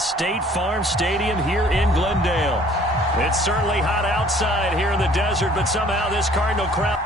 at State Farm Stadium here in Glendale. It's certainly hot outside here in the desert, but somehow this Cardinal crowd...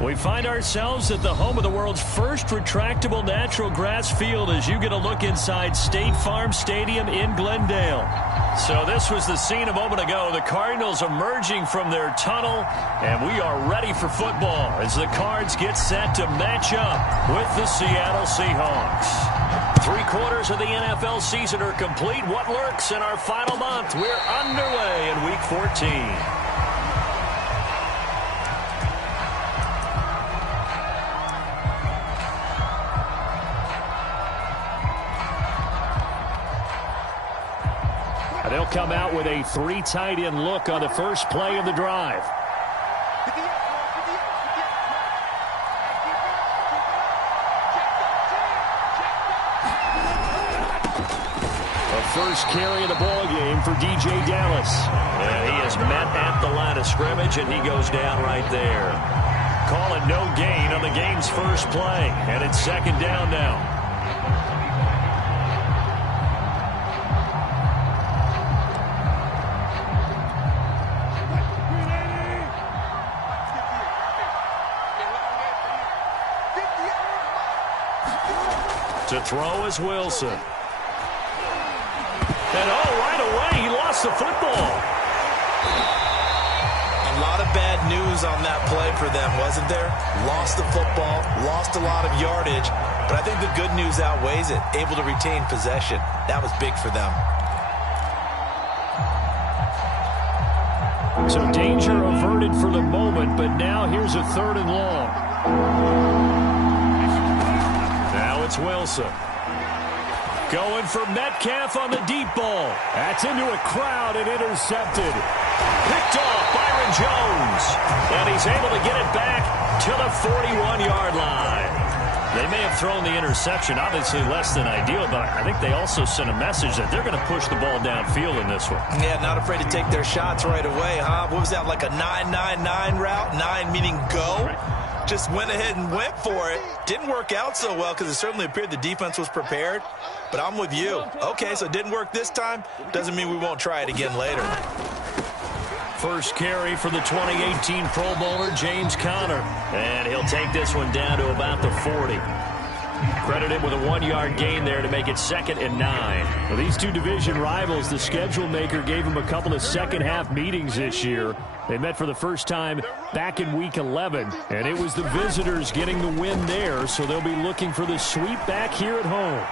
We find ourselves at the home of the world's first retractable natural grass field as you get a look inside State Farm Stadium in Glendale. So this was the scene a moment ago. The Cardinals emerging from their tunnel, and we are ready for football as the Cards get set to match up with the Seattle Seahawks. 3/4 of the NFL season are complete. What lurks in our final month? We're underway in Week 14. They'll come out with a 3 tight end look on the first play of the drive. The first carry of the ball game for DJ Dallas. And he is met at the line of scrimmage, and he goes down right there. Call it no gain on the game's first play, and it's second down now. To throw is Wilson. And right away, he lost the football. A lot of bad news on that play for them, wasn't there? Lost the football, lost a lot of yardage, but I think the good news outweighs it. Able to retain possession. That was big for them. So danger averted for the moment, but now here's a 3rd and long. Now it's Wilson. Going for Metcalf on the deep ball. That's into a crowd and intercepted. Picked off Byron Jones. And he's able to get it back to the 41-yard line. They may have thrown the interception, obviously less than ideal, but I think they also sent a message that they're going to push the ball downfield in this one. Yeah, not afraid to take their shots right away, huh? What was that, like a 9-9-9 route? 9 meaning go? Just went ahead and went for it. Didn't work out so well because it certainly appeared the defense was prepared. But I'm with you. Okay, so it didn't work this time. Doesn't mean we won't try it again later. First carry for the 2018 Pro Bowler, James Conner. And he'll take this one down to about the 40. Credit him with a 1-yard gain there to make it 2nd and 9. Well, these two division rivals, the schedule maker gave them a couple of second-half meetings this year. They met for the first time back in Week 11, and it was the visitors getting the win there, so they'll be looking for the sweep back here at home.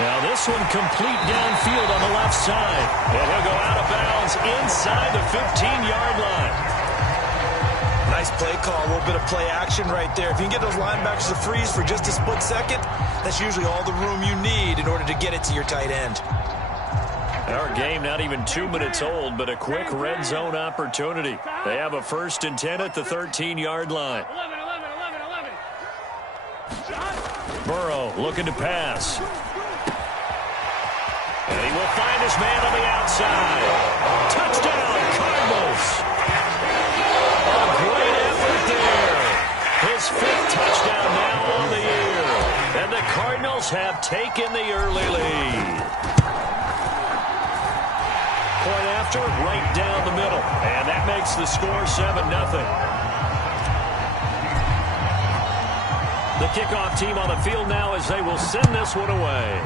Now this one complete downfield on the left side, and he'll go out of bounds inside the 15-yard line. Nice play call, a little bit of play action right there. If you can get those linebackers to freeze for just a split second, that's usually all the room you need in order to get it to your tight end. Our game not even 2 minutes old, but a quick red zone opportunity. They have a 1st and 10 at the 13-yard line. 11. Burrow looking to pass. And he will find his man on the outside. Touchdown, Cardinals. A great effort there. His 5th touchdown now on the year. And the Cardinals have taken the early lead. Point after, right down the middle. And that makes the score 7-0. The kickoff team on the field now as they will send this one away.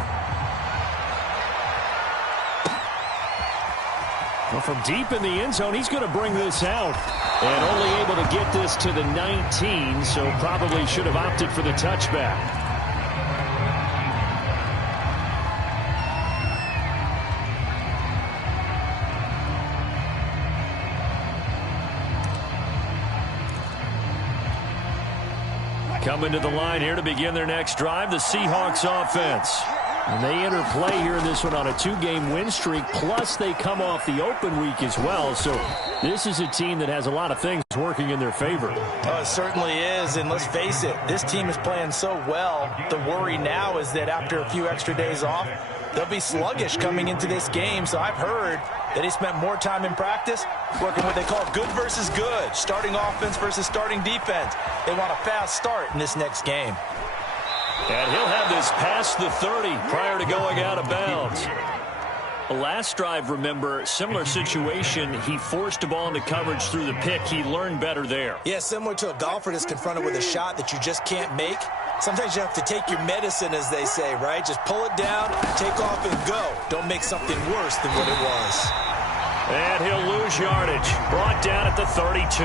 Well, from deep in the end zone, he's going to bring this out. And only able to get this to the 19, so probably should have opted for the touchback. Coming to the line here to begin their next drive, the Seahawks offense. And they enter play here in this one on a 2-game win streak, plus they come off the open week as well. So this is a team that has a lot of things working in their favor. Oh, it certainly is, and let's face it, this team is playing so well. The worry now is that after a few extra days off, they'll be sluggish coming into this game. So I've heard that they spent more time in practice working what they call good versus good, starting offense versus starting defense. They want a fast start in this next game. And he'll have this past the 30 prior to going out of bounds. The last drive, remember, similar situation. He forced a ball into coverage through the pick. He learned better there. Yeah, similar to a golfer that's confronted with a shot that you just can't make. Sometimes you have to take your medicine, as they say, right? Just pull it down, take off, and go. Don't make something worse than what it was. And he'll lose yardage. Brought down at the 32.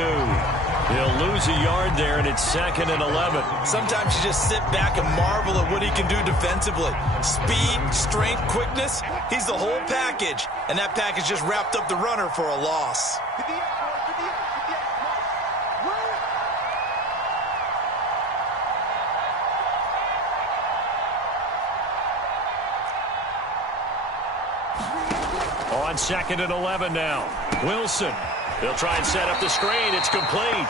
He'll lose a yard there, and it's 2nd and 11. Sometimes you just sit back and marvel at what he can do defensively. Speed, strength, quickness, he's the whole package. And that package just wrapped up the runner for a loss. On 2nd and 11 now. Wilson. He'll try and set up the screen. It's complete.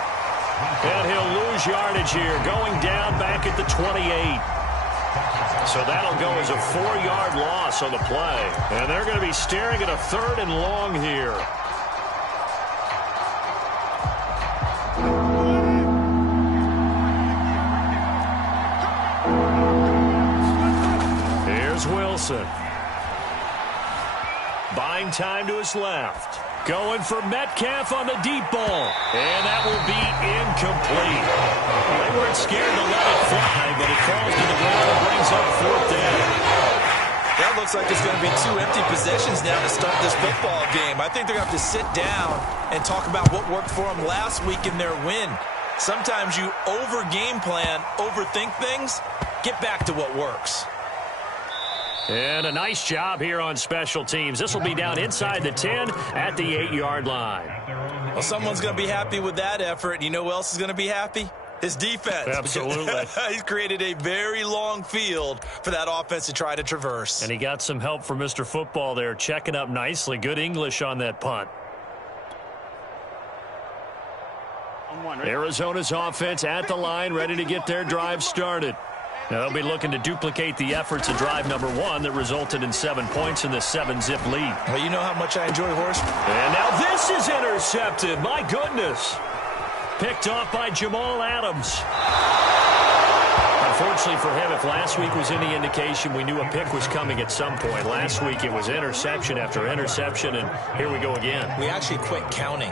And he'll lose yardage here, going down back at the 28. So that'll go as a 4-yard loss on the play. And they're going to be staring at a 3rd and long here. Here's Wilson. Buying time to his left. Going for Metcalf on the deep ball. And that will be incomplete. They weren't scared to let it fly, but it falls to the ground and brings up 4th down. That looks like it's going to be 2 empty possessions now to start this football game. I think they're going to have to sit down and talk about what worked for them last week in their win. Sometimes you over-game plan, overthink things, get back to what works. And a nice job here on special teams. This will be down inside the 10 at the 8-yard line. Well, someone's going to be happy with that effort. You know who else is going to be happy? His defense. Absolutely. He's created a very long field for that offense to try to traverse. And he got some help from Mr. Football there, checking up nicely. Good English on that punt. Arizona's offense at the line, ready to get their drive started. Now they'll be looking to duplicate the efforts of drive number 1 that resulted in 7 points in the 7-zip lead. Well, you know how much I enjoy horse. And now this is intercepted. My goodness. Picked off by Jamal Adams. A Unfortunately for him, if last week was any indication, we knew a pick was coming at some point. Last week it was interception after interception, and here we go again. We actually quit counting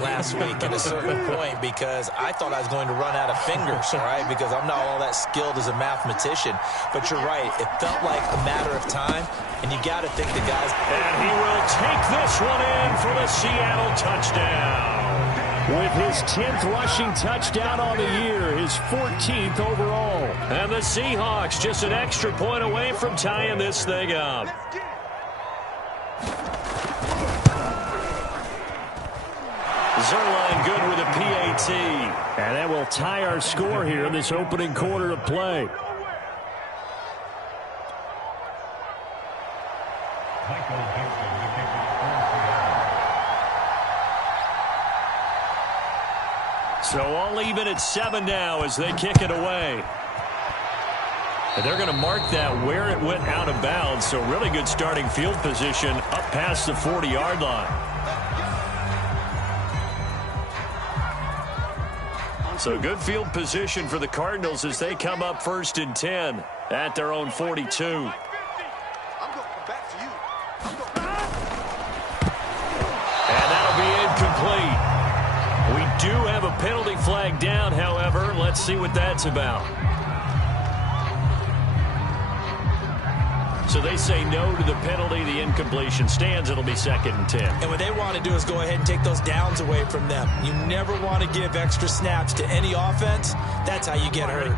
last week at a certain point because I thought I was going to run out of fingers, all right, because I'm not all that skilled as a mathematician. But you're right. It felt like a matter of time, and you got to think the guys. And he will take this one in for the Seattle touchdown. With his 10th rushing touchdown on the year, his 14th overall. And the Seahawks just an extra point away from tying this thing up. Zerline good with a PAT. And that will tie our score here in this opening quarter of play. So all even at 7 now as they kick it away. And they're going to mark that where it went out of bounds. So really good starting field position up past the 40-yard line. So good field position for the Cardinals as they come up 1st and 10 at their own 42. And that'll be incomplete. We do have a penalty flag down, however. Let's see what that's about. So they say no to the penalty. The incompletion stands. It'll be 2nd and 10. And what they want to do is go ahead and take those downs away from them. You never want to give extra snaps to any offense. That's how you get hurt. Let's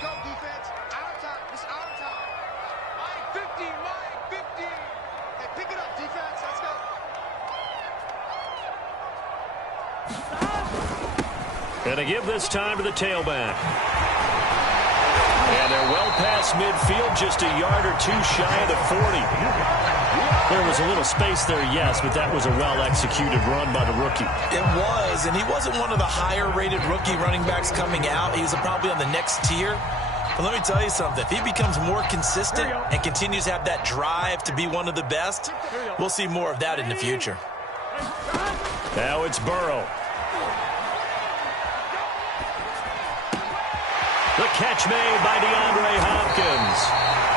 go, defense. Our time. It's our time. Line 15, line 15. Hey, pick it up, defense. Let's go. And to give this time to the tailback. And they're well past midfield, just a yard or two shy of the 40. There was a little space there, yes, but that was a well-executed run by the rookie. It was, and he wasn't one of the higher-rated rookie running backs coming out. He was probably on the next tier. But let me tell you something. If he becomes more consistent and continues to have that drive to be one of the best, we'll see more of that in the future. Now it's Burrow. The catch made by DeAndre Hopkins.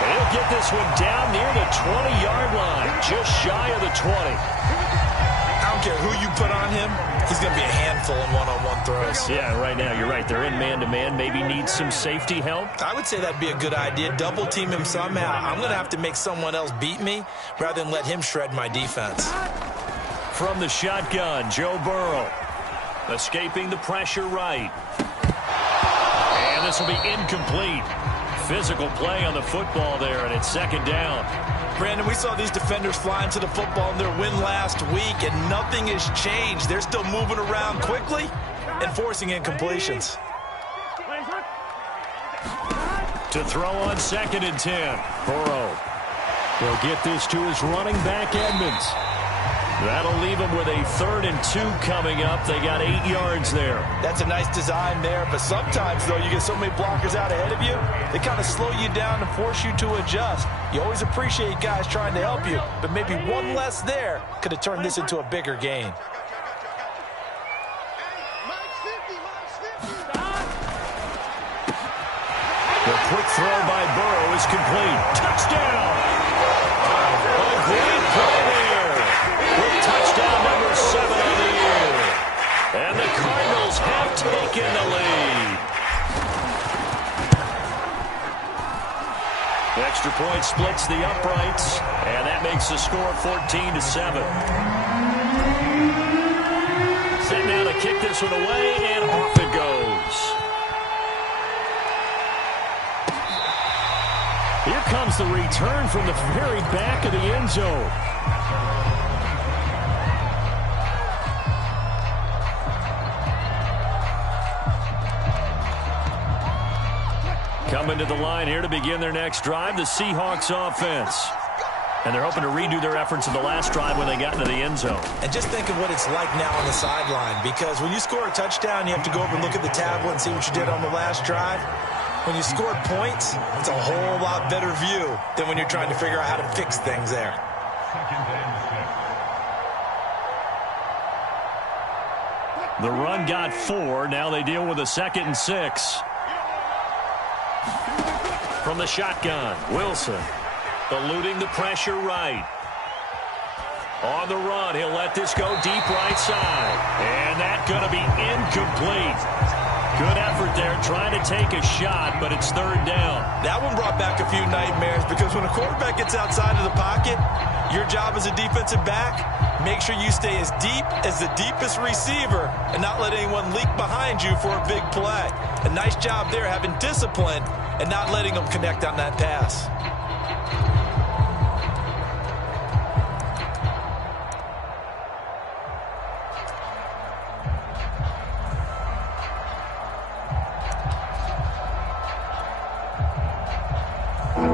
And he'll get this one down near the 20-yard line, just shy of the 20. I don't care who you put on him. He's going to be a handful in one-on-one throws. Yeah, right now, you're right. They're in man-to-man. Maybe needs some safety help. I would say that'd be a good idea. Double team him somehow. I'm going to have to make someone else beat me rather than let him shred my defense. From the shotgun, Joe Burrow. Escaping the pressure right. And this will be incomplete. Physical play on the football there, and it's 2nd down. Brandon, we saw these defenders flying to the football in their win last week, and nothing has changed. They're still moving around quickly and forcing incompletions. To throw on 2nd and 10. Burrow. He'll get this to his running back, Edmonds. That'll leave them with a 3rd and 2 coming up. They got 8 yards there. That's a nice design there, but sometimes, though, you get so many blockers out ahead of you, they kind of slow you down and force you to adjust. You always appreciate guys trying to help you, but maybe one less there could have turned this into a bigger gain. The quick throw by Burrow is complete. Touchdown! A great play there with touchdown number 7 on the year. And the Cardinals have taken the lead. The extra point splits the uprights, and that makes the score 14-7. Set now to kick this one away, and off it goes. Here comes the return from the very back of the end zone. Coming to the line here to begin their next drive, the Seahawks offense. And they're hoping to redo their efforts in the last drive when they got into the end zone. And just think of what it's like now on the sideline, because when you score a touchdown, you have to go over and look at the tablet and see what you did on the last drive. When you scored points, it's a whole lot better view than when you're trying to figure out how to fix things there. The run got 4. Now they deal with a 2nd and 6. from the shotgun. Wilson eluding the pressure right. On the run, he'll let this go deep right side. And that's going to be incomplete. Good effort there trying to take a shot, but it's third down. That one brought back a few nightmares because when a quarterback gets outside of the pocket, your job as a defensive back, make sure you stay as deep as the deepest receiver and not let anyone leak behind you for a big play. A nice job there having discipline and not letting them connect on that pass.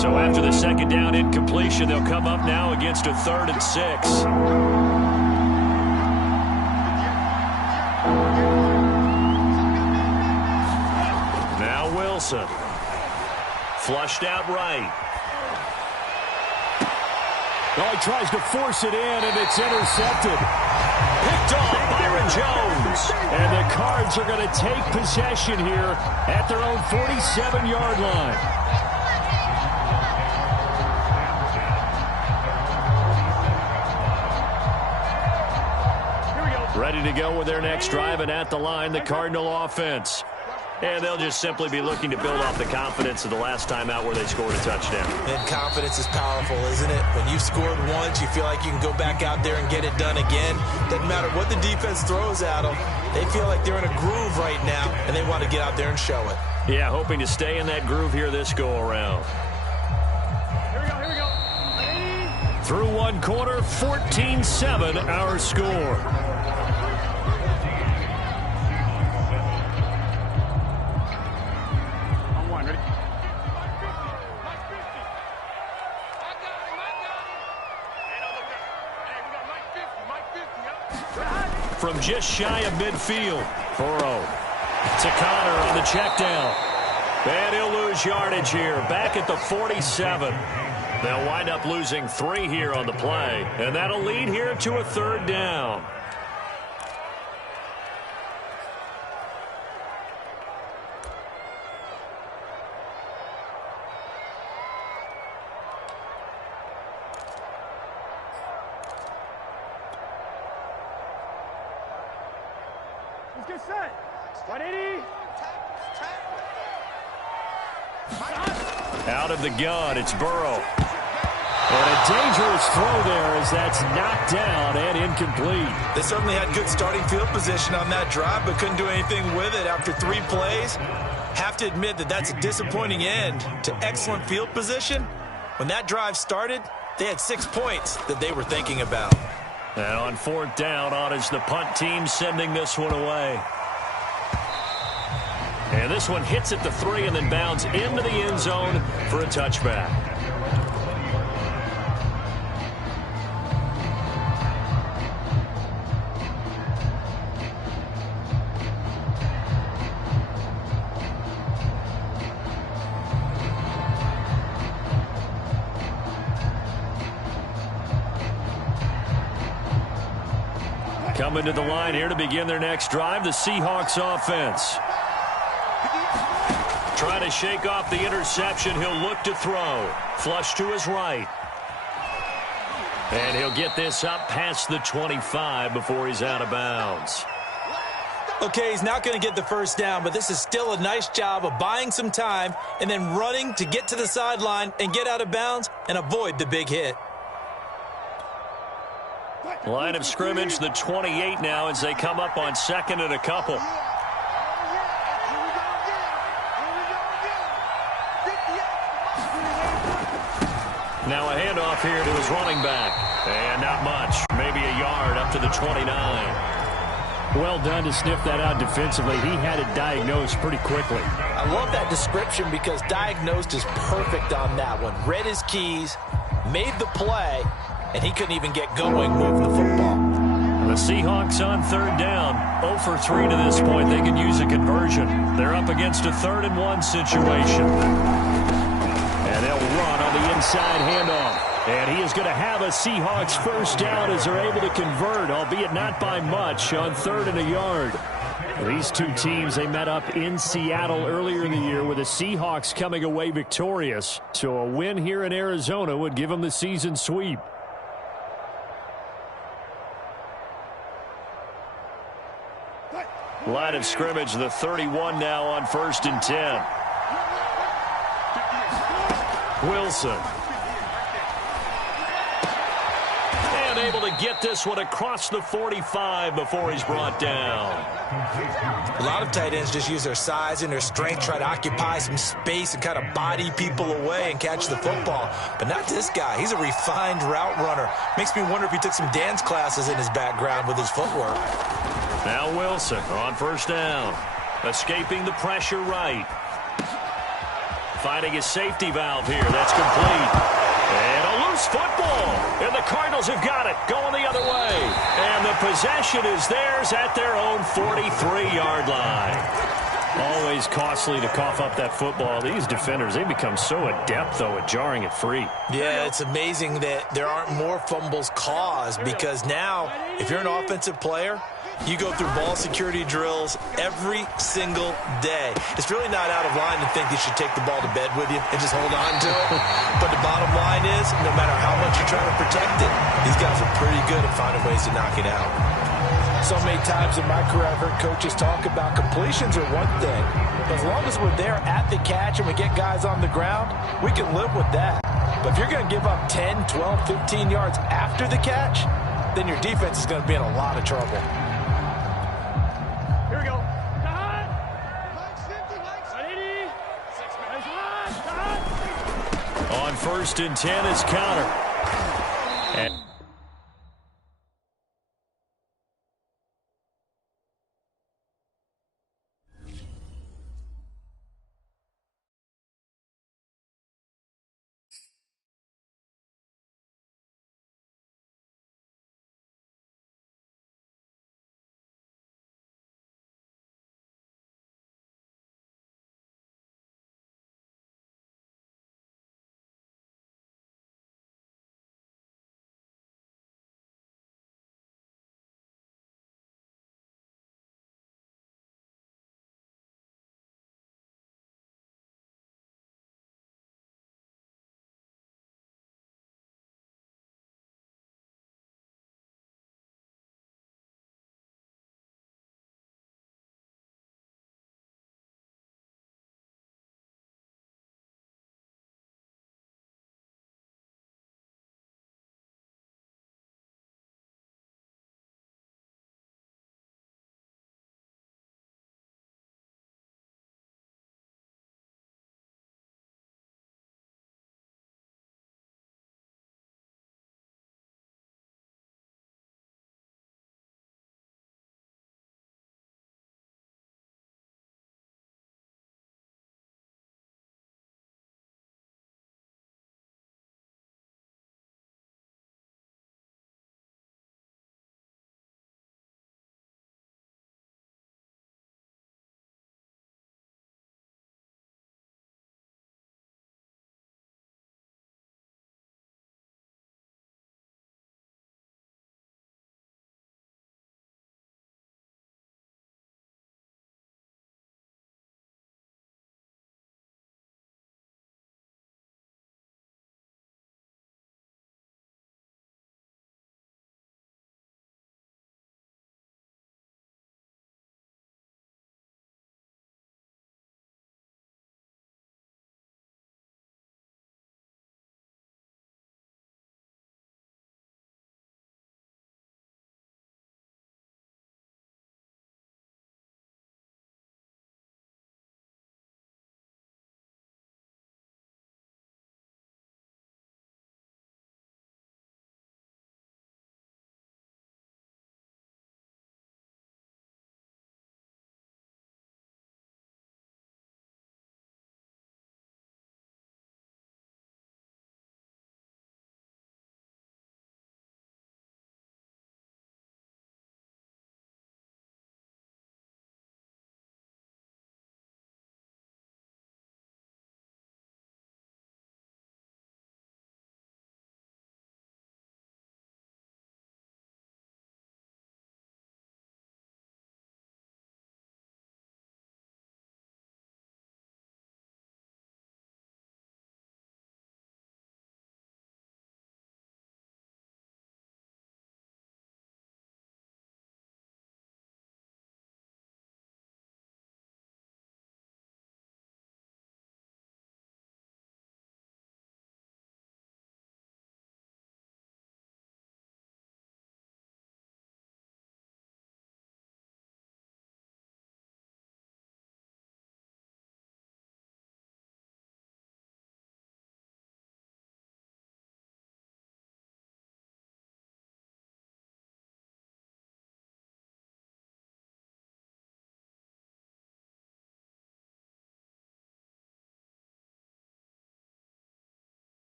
So after the second down incompletion, they'll come up now against a 3rd and 6. Now Wilson. Flushed out right. Oh, he tries to force it in, and it's intercepted. Picked off Byron Jones. And the Cards are going to take possession here at their own 47-yard line. Ready to go with their next drive, and at the line, the Cardinal offense. And they'll just simply be looking to build off the confidence of the last time out where they scored a touchdown. And confidence is powerful, isn't it? When you've scored once, you feel like you can go back out there and get it done again. Doesn't matter what the defense throws at them. They feel like they're in a groove right now, and they want to get out there and show it. Yeah, hoping to stay in that groove here this go-around. Here we go. Through one quarter, 14-7 our score. From just shy of midfield, Burrow to Connor on the check down. And he'll lose yardage here, back at the 47. They'll wind up losing 3 here on the play, and that'll lead here to a 3rd down. Let's get set. 180. Out of the gun, it's Burrow. And a dangerous throw there as that's knocked down and incomplete. They certainly had good starting field position on that drive, but couldn't do anything with it after 3 plays. Have to admit that that's a disappointing end to excellent field position. When that drive started, they had 6 points that they were thinking about. And on 4th down, on is the punt team sending this one away. And this one hits at the 3 and then bounds into the end zone for a touchback. Coming to the line here to begin their next drive, the Seahawks offense. Trying to shake off the interception. He'll look to throw. Flush to his right. And he'll get this up past the 25 before he's out of bounds. Okay, he's not going to get the first down, but this is still a nice job of buying some time and then running to get to the sideline and get out of bounds and avoid the big hit. Line of scrimmage, the 28 now as they come up on 2nd and a couple. Now a handoff here to his running back. And not much. Maybe a yard up to the 29. Well done to sniff that out defensively. He had it diagnosed pretty quickly. I love that description because diagnosed is perfect on that one. Read his keys, made the play, and he couldn't even get going moving the football. The Seahawks on 3rd down. 0 for 3 to this point. They can use a conversion. They're up against a 3rd and 1 situation. And they'll run on the inside handoff. And he is going to have a Seahawks first down as they're able to convert, albeit not by much, on 3rd and a yard. These two teams, they met up in Seattle earlier in the year with the Seahawks coming away victorious. So a win here in Arizona would give them the season sweep. Line of scrimmage, the 31 now on 1st and 10. Wilson. And able to get this one across the 45 before he's brought down. A lot of tight ends just use their size and their strength, try to occupy some space and kind of body people away and catch the football. But not this guy. He's a refined route runner. Makes me wonder if he took some dance classes in his background with his footwork. Now Wilson on 1st down. Escaping the pressure right. Finding his safety valve here. That's complete. And a loose football. And the Cardinals have got it. Going the other way. And the possession is theirs at their own 43-yard line. Always costly to cough up that football. These defenders, they become so adept, though, at jarring it free. Yeah, it's amazing that there aren't more fumbles caused because now, if you're an offensive player, you go through ball security drills every single day. It's really not out of line to think you should take the ball to bed with you and just hold on to it. But the bottom line is, no matter how much you're trying to protect it, these guys are pretty good at finding ways to knock it out. So many times in my career, I've heard coaches talk about completions are one thing. But as long as we're there at the catch and we get guys on the ground, we can live with that. But if you're going to give up 10, 12, 15 yards after the catch, then your defense is going to be in a lot of trouble. Here we go. On 1st and 10 is counter. And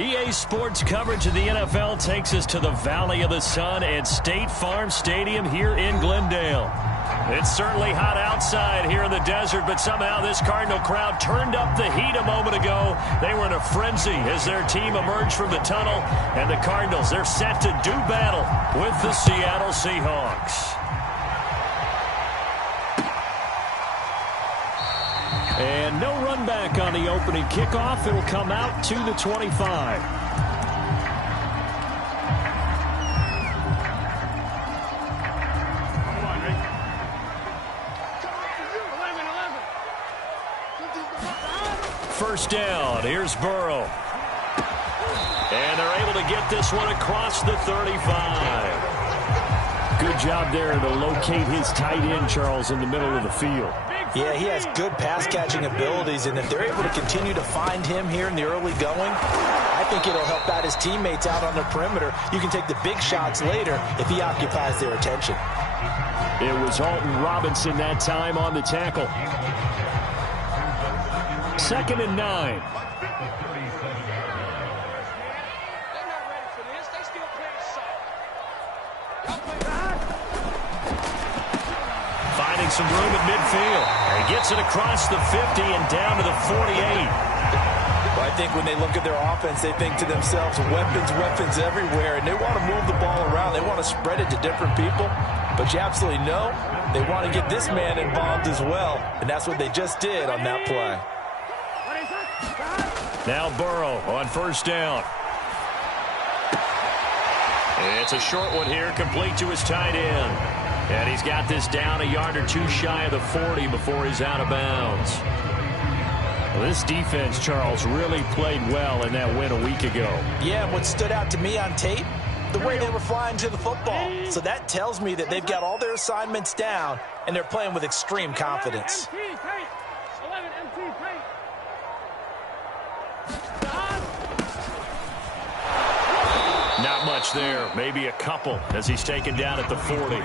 EA Sports coverage of the NFL takes us to the Valley of the Sun at State Farm Stadium here in Glendale. It's certainly hot outside here in the desert, but somehow this Cardinal crowd turned up the heat a moment ago. They were in a frenzy as their team emerged from the tunnel, and the Cardinals, they're set to do battle with the Seattle Seahawks. And no run back on the opening kickoff. It'll come out to the 25. First down. Here's Burrow. And they're able to get this one across the 35. Good job there to locate his tight end, Charles, in the middle of the field. Yeah, he has good pass-catching abilities, and if they're able to continue to find him here in the early going, I think it'll help out his teammates out on the perimeter. You can take the big shots later if he occupies their attention. It was Alton Robinson that time on the tackle. 2nd and 9. Finding some room at midfield. He gets it across the 50 and down to the 48. Well, I think when they look at their offense, they think to themselves, weapons everywhere, and they want to move the ball around. They want to spread it to different people. But you absolutely know they want to get this man involved as well, and that's what they just did on that play. Now Burrow on first down. It's a short one here, complete to his tight end. And he's got this down a yard or two shy of the 40 before he's out of bounds. Well, this defense, Charles, really played well in that win a week ago. Yeah, what stood out to me on tape, the way they were flying to the football. So that tells me that they've got all their assignments down, and they're playing with extreme confidence. Not much there. Maybe a couple as he's taken down at the 40.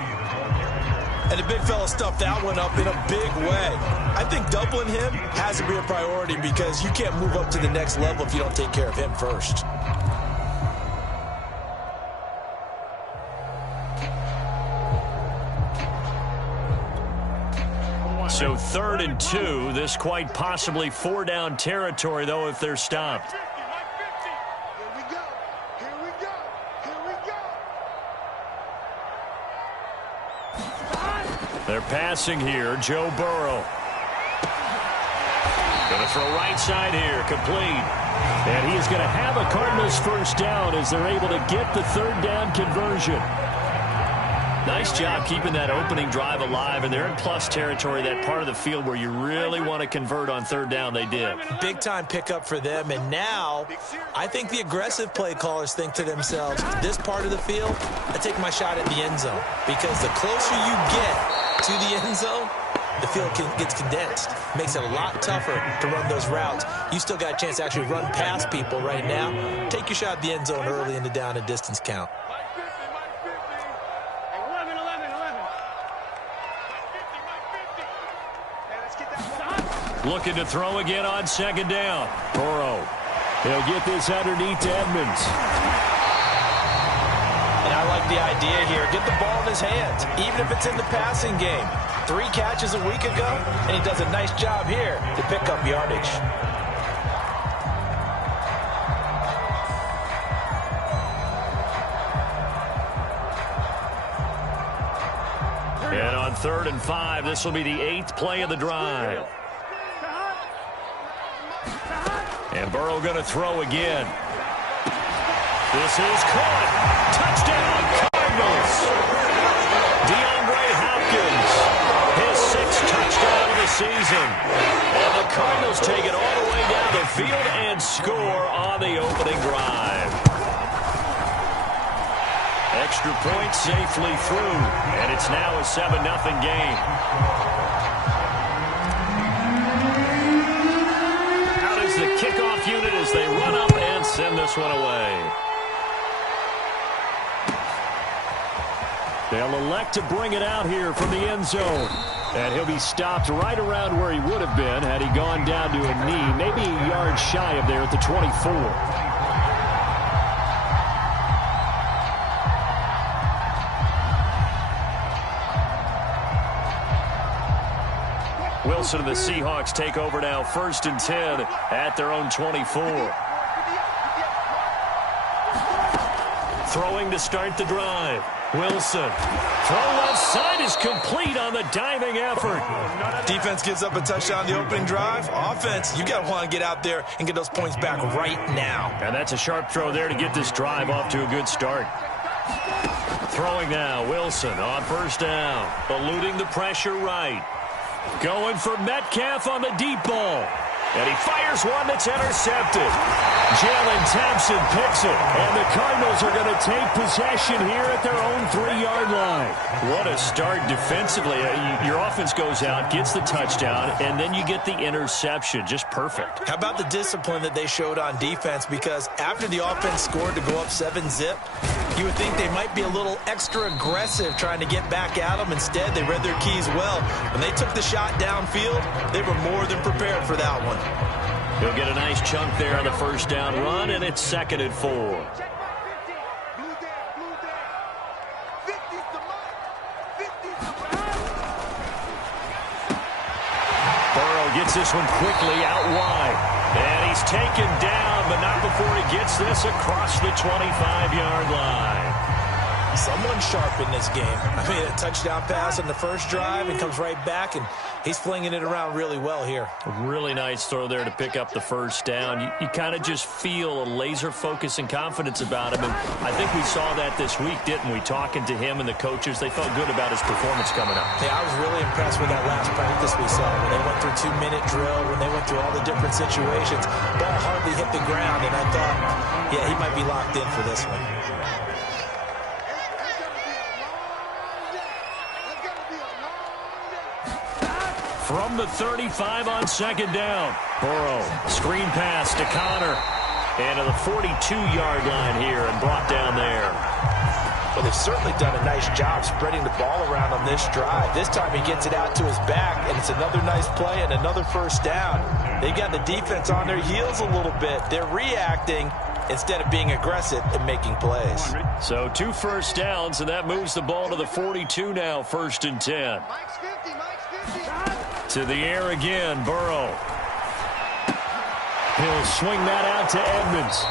And the big fella stuffed that one up in a big way. I think doubling him has to be a priority because you can't move up to the next level if you don't take care of him first. So 3rd and 2. This quite possibly 4-down territory, though, if they're stopped. They're passing here. Joe Burrow. Going to throw right side here. Complete. And he is going to have a Cardinals first down as they're able to get the 3rd down conversion. Nice job keeping that opening drive alive, and they're in plus territory, that part of the field where you really want to convert on 3rd down. They did. Big-time pickup for them, and now I think the aggressive play callers think to themselves, this part of the field, I take my shot at the end zone, because the closer you get to the end zone, the field gets condensed. Makes it a lot tougher to run those routes. You still got a chance to actually run past people right now. Take your shot at the end zone early in the down and distance count. Looking to throw again on 2nd down. Burrow. He'll get this underneath to Edmonds. And I like the idea here. Get the ball in his hands, even if it's in the passing game. 3 catches a week ago, and he does a nice job here to pick up yardage. And on 3rd and 5, this will be the 8th play of the drive. And Burrow going to throw again. This is caught. Touchdown, Cardinals. DeAndre Hopkins, his 6th touchdown of the season. And the Cardinals take it all the way down the field and score on the opening drive. Extra point safely through, and it's now a 7-0 game. Out is the kickoff unit as they run up and send this one away. They'll elect to bring it out here from the end zone. And he'll be stopped right around where he would have been had he gone down to a knee, maybe a yard shy of there at the 24. Wilson and the Seahawks take over now, 1st and 10 at their own 24. Throwing to start the drive. Wilson. Throw left side is complete on the diving effort. Defense gives up a touchdown the opening drive. Offense, you got to want to get out there and get those points back right now. And that's a sharp throw there to get this drive off to a good start. Throwing now, Wilson on 1st down. Eluding the pressure right. Going for Metcalf on the deep ball. And he fires one that's intercepted. Jalen Thompson picks it. And the Cardinals are going to take possession here at their own 3-yard line. What a start defensively. Your offense goes out, gets the touchdown, and then you get the interception. Just perfect. How about the discipline that they showed on defense? Because after the offense scored to go up 7-zip, you would think they might be a little extra aggressive trying to get back at them. Instead, they read their keys well. When they took the shot downfield, they were more than prepared for that one. He'll get a nice chunk there on the 1st down run, and it's 2nd and 4. Burrow gets this one quickly out wide. And he's taken down, but not before he gets this across the 25-yard line. Someone sharp in this game. I mean, a touchdown pass on the 1st drive and comes right back, and he's flinging it around really well here. A really nice throw there to pick up the 1st down. You kind of just feel a laser focus and confidence about him, and I think we saw that this week, didn't we? Talking to him and the coaches, they felt good about his performance coming up. Yeah, I was really impressed with that last practice we saw when they went through 2-minute drill, when they went through all the different situations. Ball hardly hit the ground, and I thought, yeah, he might be locked in for this one. From the 35 on 2nd down. Burrow, screen pass to Connor. And to the 42-yard line here and brought down there. Well, they've certainly done a nice job spreading the ball around on this drive. This time he gets it out to his back, and it's another nice play and another 1st down. They got the defense on their heels a little bit. They're reacting instead of being aggressive and making plays. So 2 1st downs, and that moves the ball to the 42 now, 1st and 10. To the air again, Burrow. He'll swing that out to Edmonds.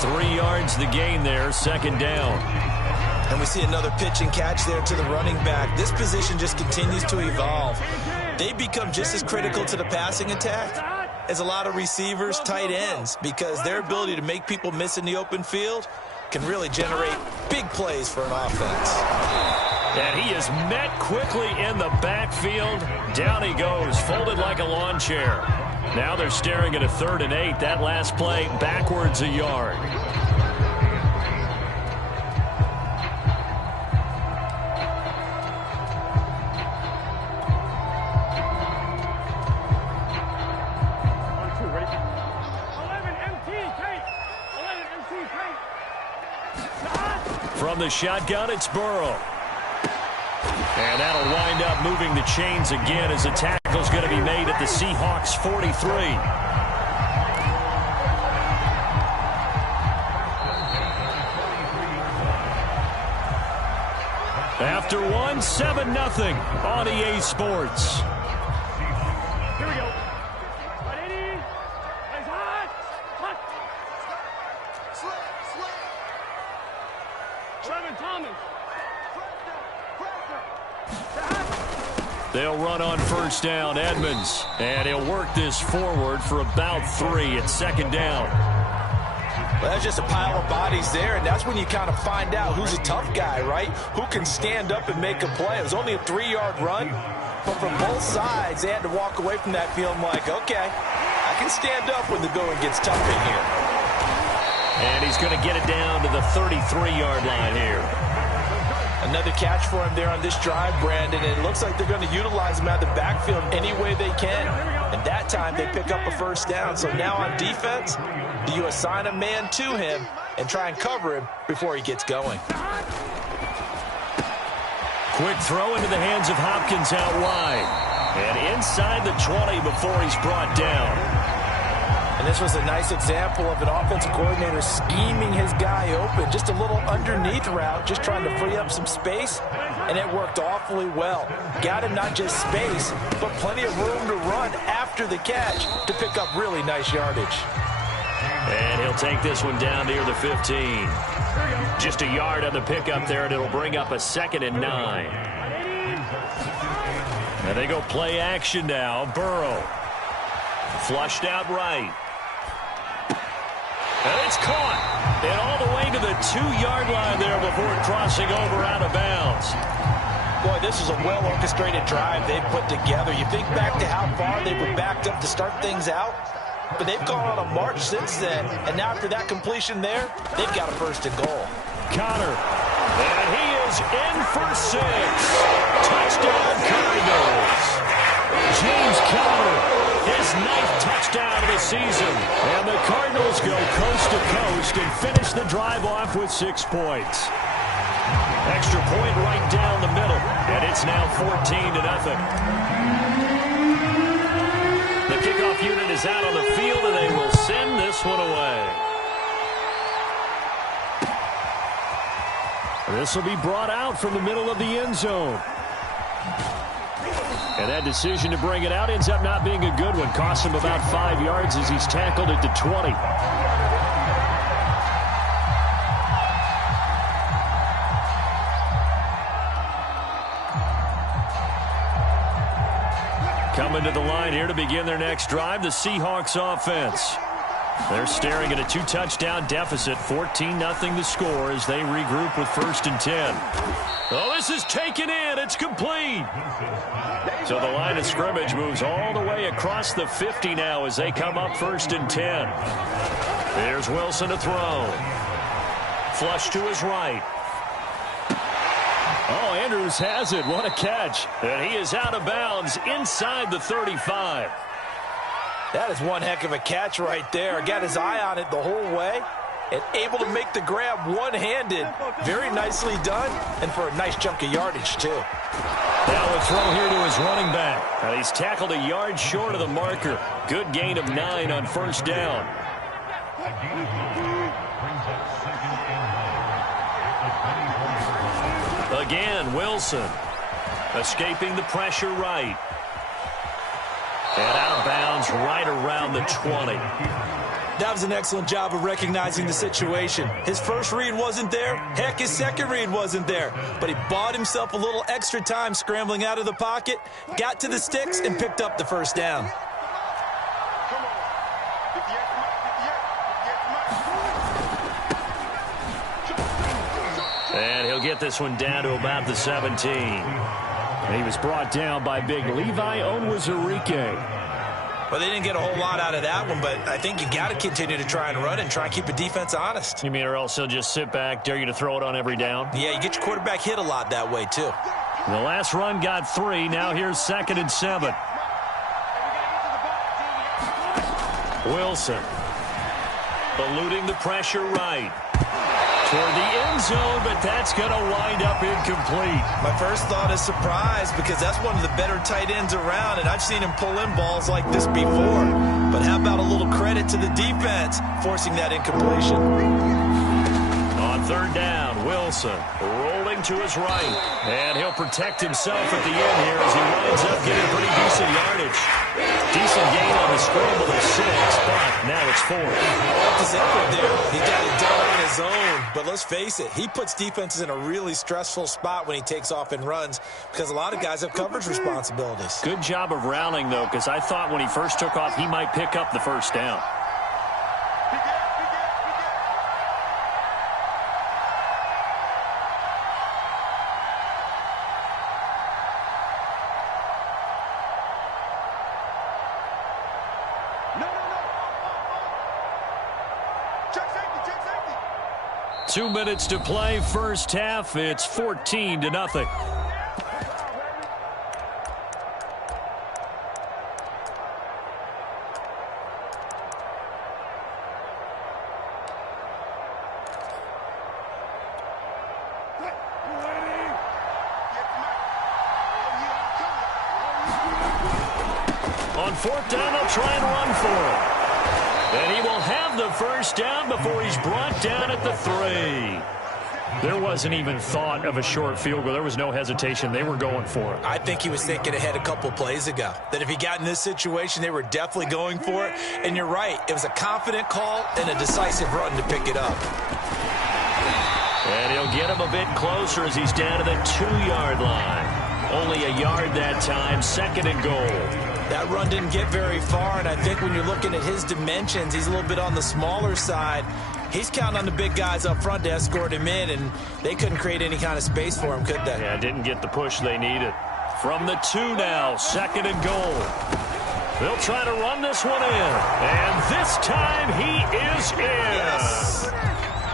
3 yards the gain there, 2nd down. And we see another pitch and catch there to the running back. This position just continues to evolve. They become just as critical to the passing attack as a lot of receivers, tight ends, because their ability to make people miss in the open field can really generate big plays for an offense. And he is met quickly in the backfield. Down he goes, folded like a lawn chair. Now they're staring at a 3rd and 8. That last play backwards a yard. From the shotgun, it's Burrow. And that'll wind up moving the chains again as the tackle's going to be made at the Seahawks 43. After 7-0 on EA Sports. Here we go. 11 Thomas. They'll run on 1st down, Edmonds. And he'll work this forward for about 3 at 2nd down. Well, that's just a pile of bodies there, and that's when you kind of find out who's a tough guy, right? Who can stand up and make a play. It was only a 3-yard run, but from both sides, they had to walk away from that feeling like, okay, I can stand up when the going gets tough in here. And he's going to get it down to the 33-yard line here. Another catch for him there on this drive, Brandon, and it looks like they're going to utilize him out of the backfield any way they can. And that time they pick up a 1st down. So now on defense, do you assign a man to him and try and cover him before he gets going? Quick throw into the hands of Hopkins out wide. And inside the 20 before he's brought down. And This was a nice example of an offensive coordinator scheming his guy open. Just a little underneath route, just trying to free up some space, and it worked awfully well. Got him not just space, but plenty of room to run after the catch to pick up really nice yardage. And he'll take this one down near the 15. Just a yard on the pickup there, and it'll bring up a 2nd and 9. And they go play action now. Burrow. Flushed out right. And it's caught. And all the way to the 2-yard line there before crossing over out of bounds. Boy, this is a well-orchestrated drive they've put together. You think back to how far they were backed up to start things out, but they've gone on a march since then. And now after that completion there, they've got a 1st and goal. Connor. And he is in for 6. Touchdown Cardinals. James Conner, his 9th touchdown of the season. And the Cardinals go coast to coast and finish the drive off with 6 points. Extra point right down the middle. And it's now 14-0. The kickoff unit is out on the field, and they will send this one away. This will be brought out from the middle of the end zone. And that decision to bring it out ends up not being a good one. Costs him about 5 yards as he's tackled at the 20. Coming to the line here to begin their next drive, the Seahawks offense. They're staring at a 2-touchdown deficit, 14-0 the score as they regroup with 1st and 10. Oh, this is taken in. It's complete. So the line of scrimmage moves all the way across the 50 now as they come up 1st and 10. There's Wilson to throw. Flush to his right. Oh, Andrews has it. What a catch. And he is out of bounds inside the 35. That is one heck of a catch right there. Got his eye on it the whole way and able to make the grab one-handed. Very nicely done, and for a nice chunk of yardage, too. Now a throw here to his running back. And he's tackled a yard short of the marker. Good gain of 9 on 1st down. Again, Wilson. Escaping the pressure right. And out of bounds right around the 20. That was an excellent job of recognizing the situation. His first read wasn't there. Heck, his second read wasn't there. But he bought himself a little extra time scrambling out of the pocket, got to the sticks, and picked up the 1st down. And he'll get this one down to about the 17. And he was brought down by big Levi Onwuzurike. Well, they didn't get a whole lot out of that one, but I think you got to continue to try and run and try and keep a defense honest. You mean or else he'll just sit back, dare you to throw it on every down? Yeah, you get your quarterback hit a lot that way, too. The last run got 3. Now here's 2nd and 7. Wilson. Eluding the pressure right. Toward the end zone, but that's going to wind up incomplete. My first thought is surprise because that's one of the better tight ends around, and I've seen him pull in balls like this before. But how about a little credit to the defense forcing that incompletion? On 3rd down, Wilson rolling to his right. And he'll protect himself at the end here as he winds up getting pretty decent yardage. Decent gain on the scramble of 6, but now it's 4. I like his effort there. He got it done on his own. But let's face it, he puts defenses in a really stressful spot when he takes off and runs because a lot of guys have coverage responsibilities. Good job of rallying, though, because I thought when he first took off, he might pick up the 1st down. Check safety, check safety. 2 minutes to play, 1st half. It's 14-0. On 4th down, they'll try and run for it. And he will have the first down before he's brought down at the 3. There wasn't even thought of a short field goal. There was no hesitation. They were going for it. I think he was thinking ahead a couple plays ago, that if he got in this situation, they were definitely going for it. And you're right. It was a confident call and a decisive run to pick it up. And he'll get him a bit closer as he's down to the 2-yard line. Only a yard that time, 2nd and goal. That run didn't get very far, and I think when you're looking at his dimensions, he's a little bit on the smaller side. He's counting on the big guys up front to escort him in, and they couldn't create any kind of space for him, could they? Yeah, didn't get the push they needed. From the 2 now, 2nd and goal. They'll try to run this one in, and this time he is in. Yes.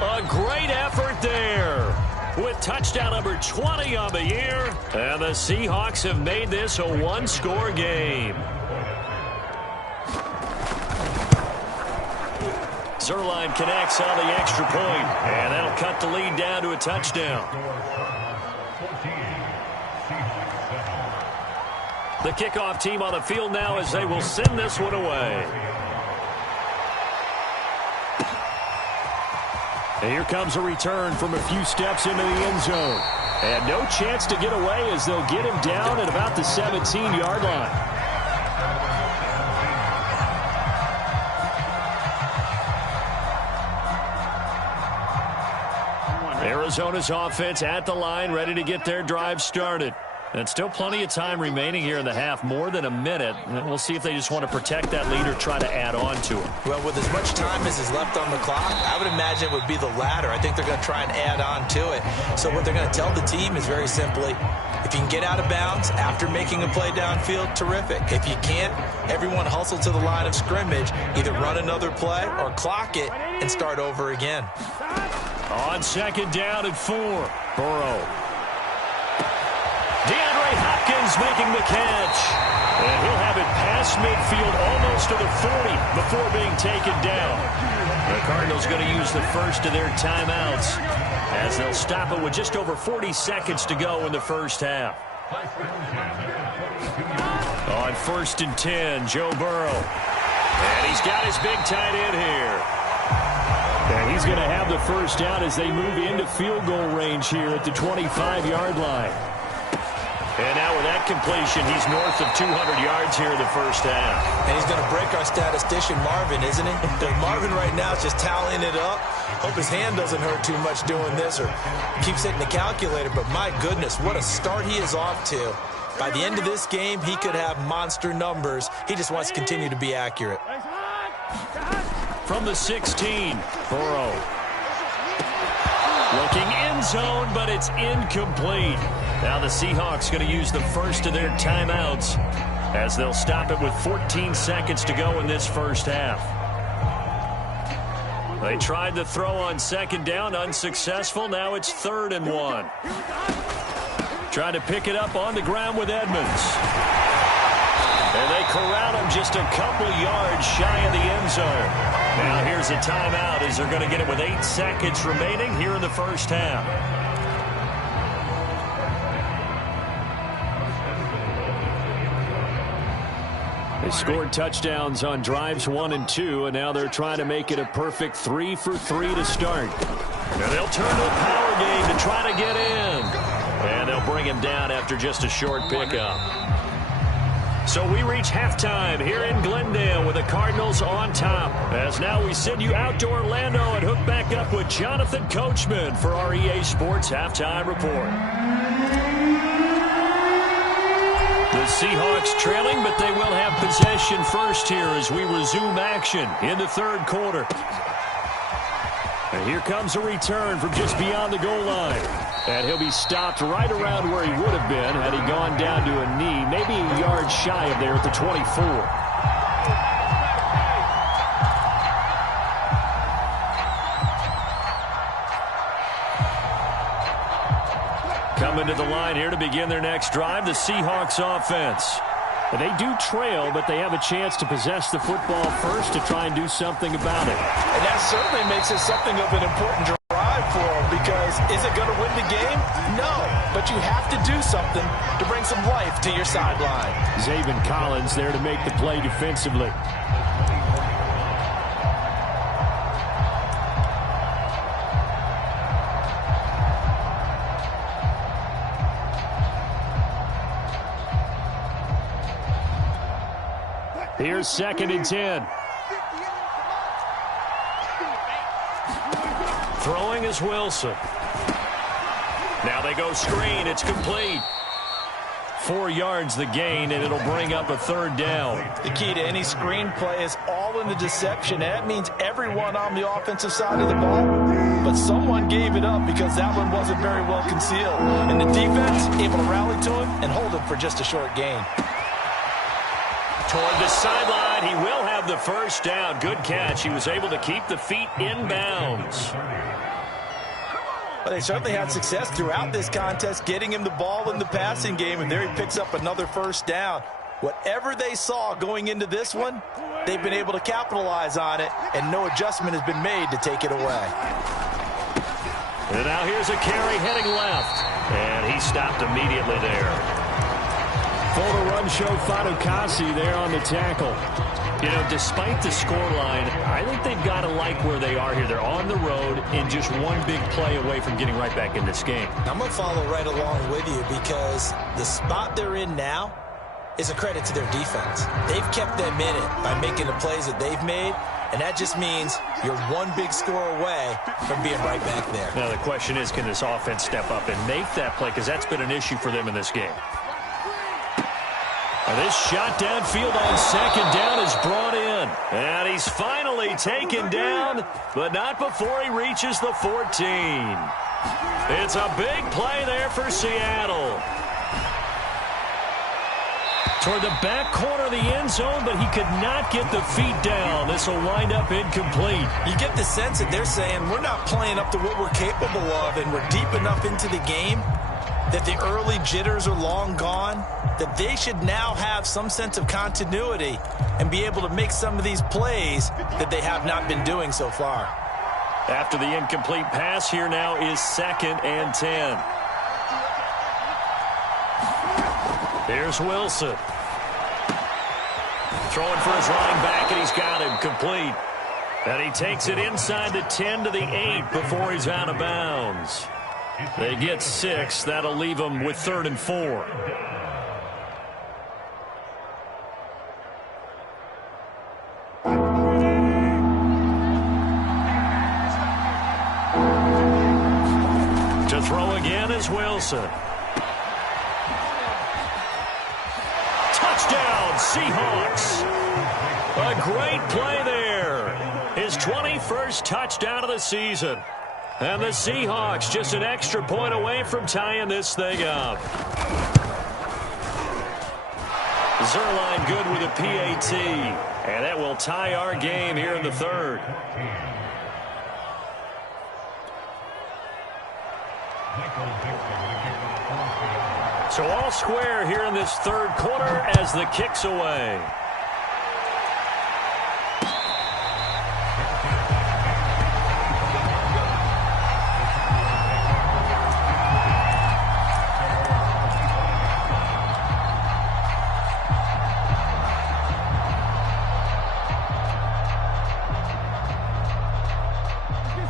A great effort there with touchdown number 20 on the year, and the Seahawks have made this a one-score game. Zerline connects on the extra point, and that'll cut the lead down to a touchdown. The kickoff team on the field now as they will send this one away. And here comes a return from a few steps into the end zone. And no chance to get away as they'll get him down at about the 17-yard line. Arizona's offense at the line, ready to get their drive started. And still plenty of time remaining here in the half, more than a minute. And we'll see if they just want to protect that lead or try to add on to it. Well, with as much time as is left on the clock, I would imagine it would be the latter. I think they're going to try and add on to it. So what they're going to tell the team is very simply, if you can get out of bounds after making a play downfield, terrific. If you can't, everyone hustle to the line of scrimmage, either run another play or clock it and start over again. On 2nd down and 4, Burrow. DeAndre Hopkins making the catch. And he'll have it past midfield almost to the 40 before being taken down. The Cardinals going to use the first of their timeouts as they'll stop it with just over 40 seconds to go in the first half. On 1st and 10, Joe Burrow. And he's got his big tight end here. And he's going to have the first down as they move into field goal range here at the 25-yard line. And now with that completion, he's north of 200 yards here in the first half. And he's going to break our statistician, Marvin, isn't he? Marvin right now is just tallying it up. Hope his hand doesn't hurt too much doing this or keeps hitting the calculator. But my goodness, what a start he is off to. By the end of this game, he could have monster numbers. He just wants to continue to be accurate. From the 16, Burrow. Looking end zone, but it's incomplete. Now the Seahawks going to use the first of their timeouts as they'll stop it with 14 seconds to go in this first half. They tried to throw on 2nd down, unsuccessful. Now it's 3rd and 1. Trying to pick it up on the ground with Edmonds. And they corral him just a couple yards shy of the end zone. Now here's a timeout as they're going to get it with 8 seconds remaining here in the first half. They scored touchdowns on drives 1 and 2, and now they're trying to make it a perfect 3 for 3 to start. And they'll turn to a power game to try to get in. And they'll bring him down after just a short pickup. So we reach halftime here in Glendale with the Cardinals on top. As now we send you out to Orlando and hook back up with Jonathan Coachman for our EA Sports Halftime Report. The Seahawks trailing, but they will have possession first here as we resume action in the 3rd quarter. And here comes a return from just beyond the goal line. And he'll be stopped right around where he would have been had he gone down to a knee, maybe a yard shy of there at the 24. Coming to the line here to begin their next drive, the Seahawks offense. And they do trail, but they have a chance to possess the football first to try and do something about it. And that certainly makes it something of an important drive for them, because is it going to win the game? No, but you have to do something to bring some life to your sideline. Zaven Collins there to make the play defensively. Here's 2nd and 10. Throwing is Wilson. Now they go screen. It's complete. 4 yards the gain, and it'll bring up a 3rd down. The key to any screen play is all in the deception. That means everyone on the offensive side of the ball, but someone gave it up because that one wasn't very well concealed. And the defense able to rally to him and hold him for just a short gain. Toward the sideline, he will have the 1st down. Good catch. He was able to keep the feet in bounds. But they certainly had success throughout this contest, getting him the ball in the passing game, and there he picks up another 1st down. Whatever they saw going into this one, they've been able to capitalize on it, and no adjustment has been made to take it away. And now here's a carry heading left, and he stopped immediately there. For the run show, Fatukasi there on the tackle. You know, despite the scoreline, I think they've got to like where they are here. They're on the road and just one big play away from getting right back in this game. I'm going to follow right along with you because the spot they're in now is a credit to their defense. They've kept them in it by making the plays that they've made, and that just means you're one big score away from being right back there. Now the question is, can this offense step up and make that play? Because that's been an issue for them in this game. This shot downfield on 2nd down is brought in. And he's finally taken down, but not before he reaches the 14. It's a big play there for Seattle. Toward the back corner of the end zone, but he could not get the feet down. This will wind up incomplete. You get the sense that they're saying we're not playing up to what we're capable of, and we're deep enough into the game that the early jitters are long gone, that they should now have some sense of continuity and be able to make some of these plays that they have not been doing so far. After the incomplete pass, here now is 2nd and 10. Here's Wilson. Throwing for his running back, and he's got him complete. And he takes it inside the 10 to the 8 before he's out of bounds. They get 6. That'll leave them with 3rd and 4. To throw again is Wilson. Touchdown, Seahawks. A great play there. His 21st touchdown of the season. And the Seahawks just an extra point away from tying this thing up. Zerline good with a PAT. And that will tie our game here in the 3rd. So all square here in this 3rd quarter as the kick's away.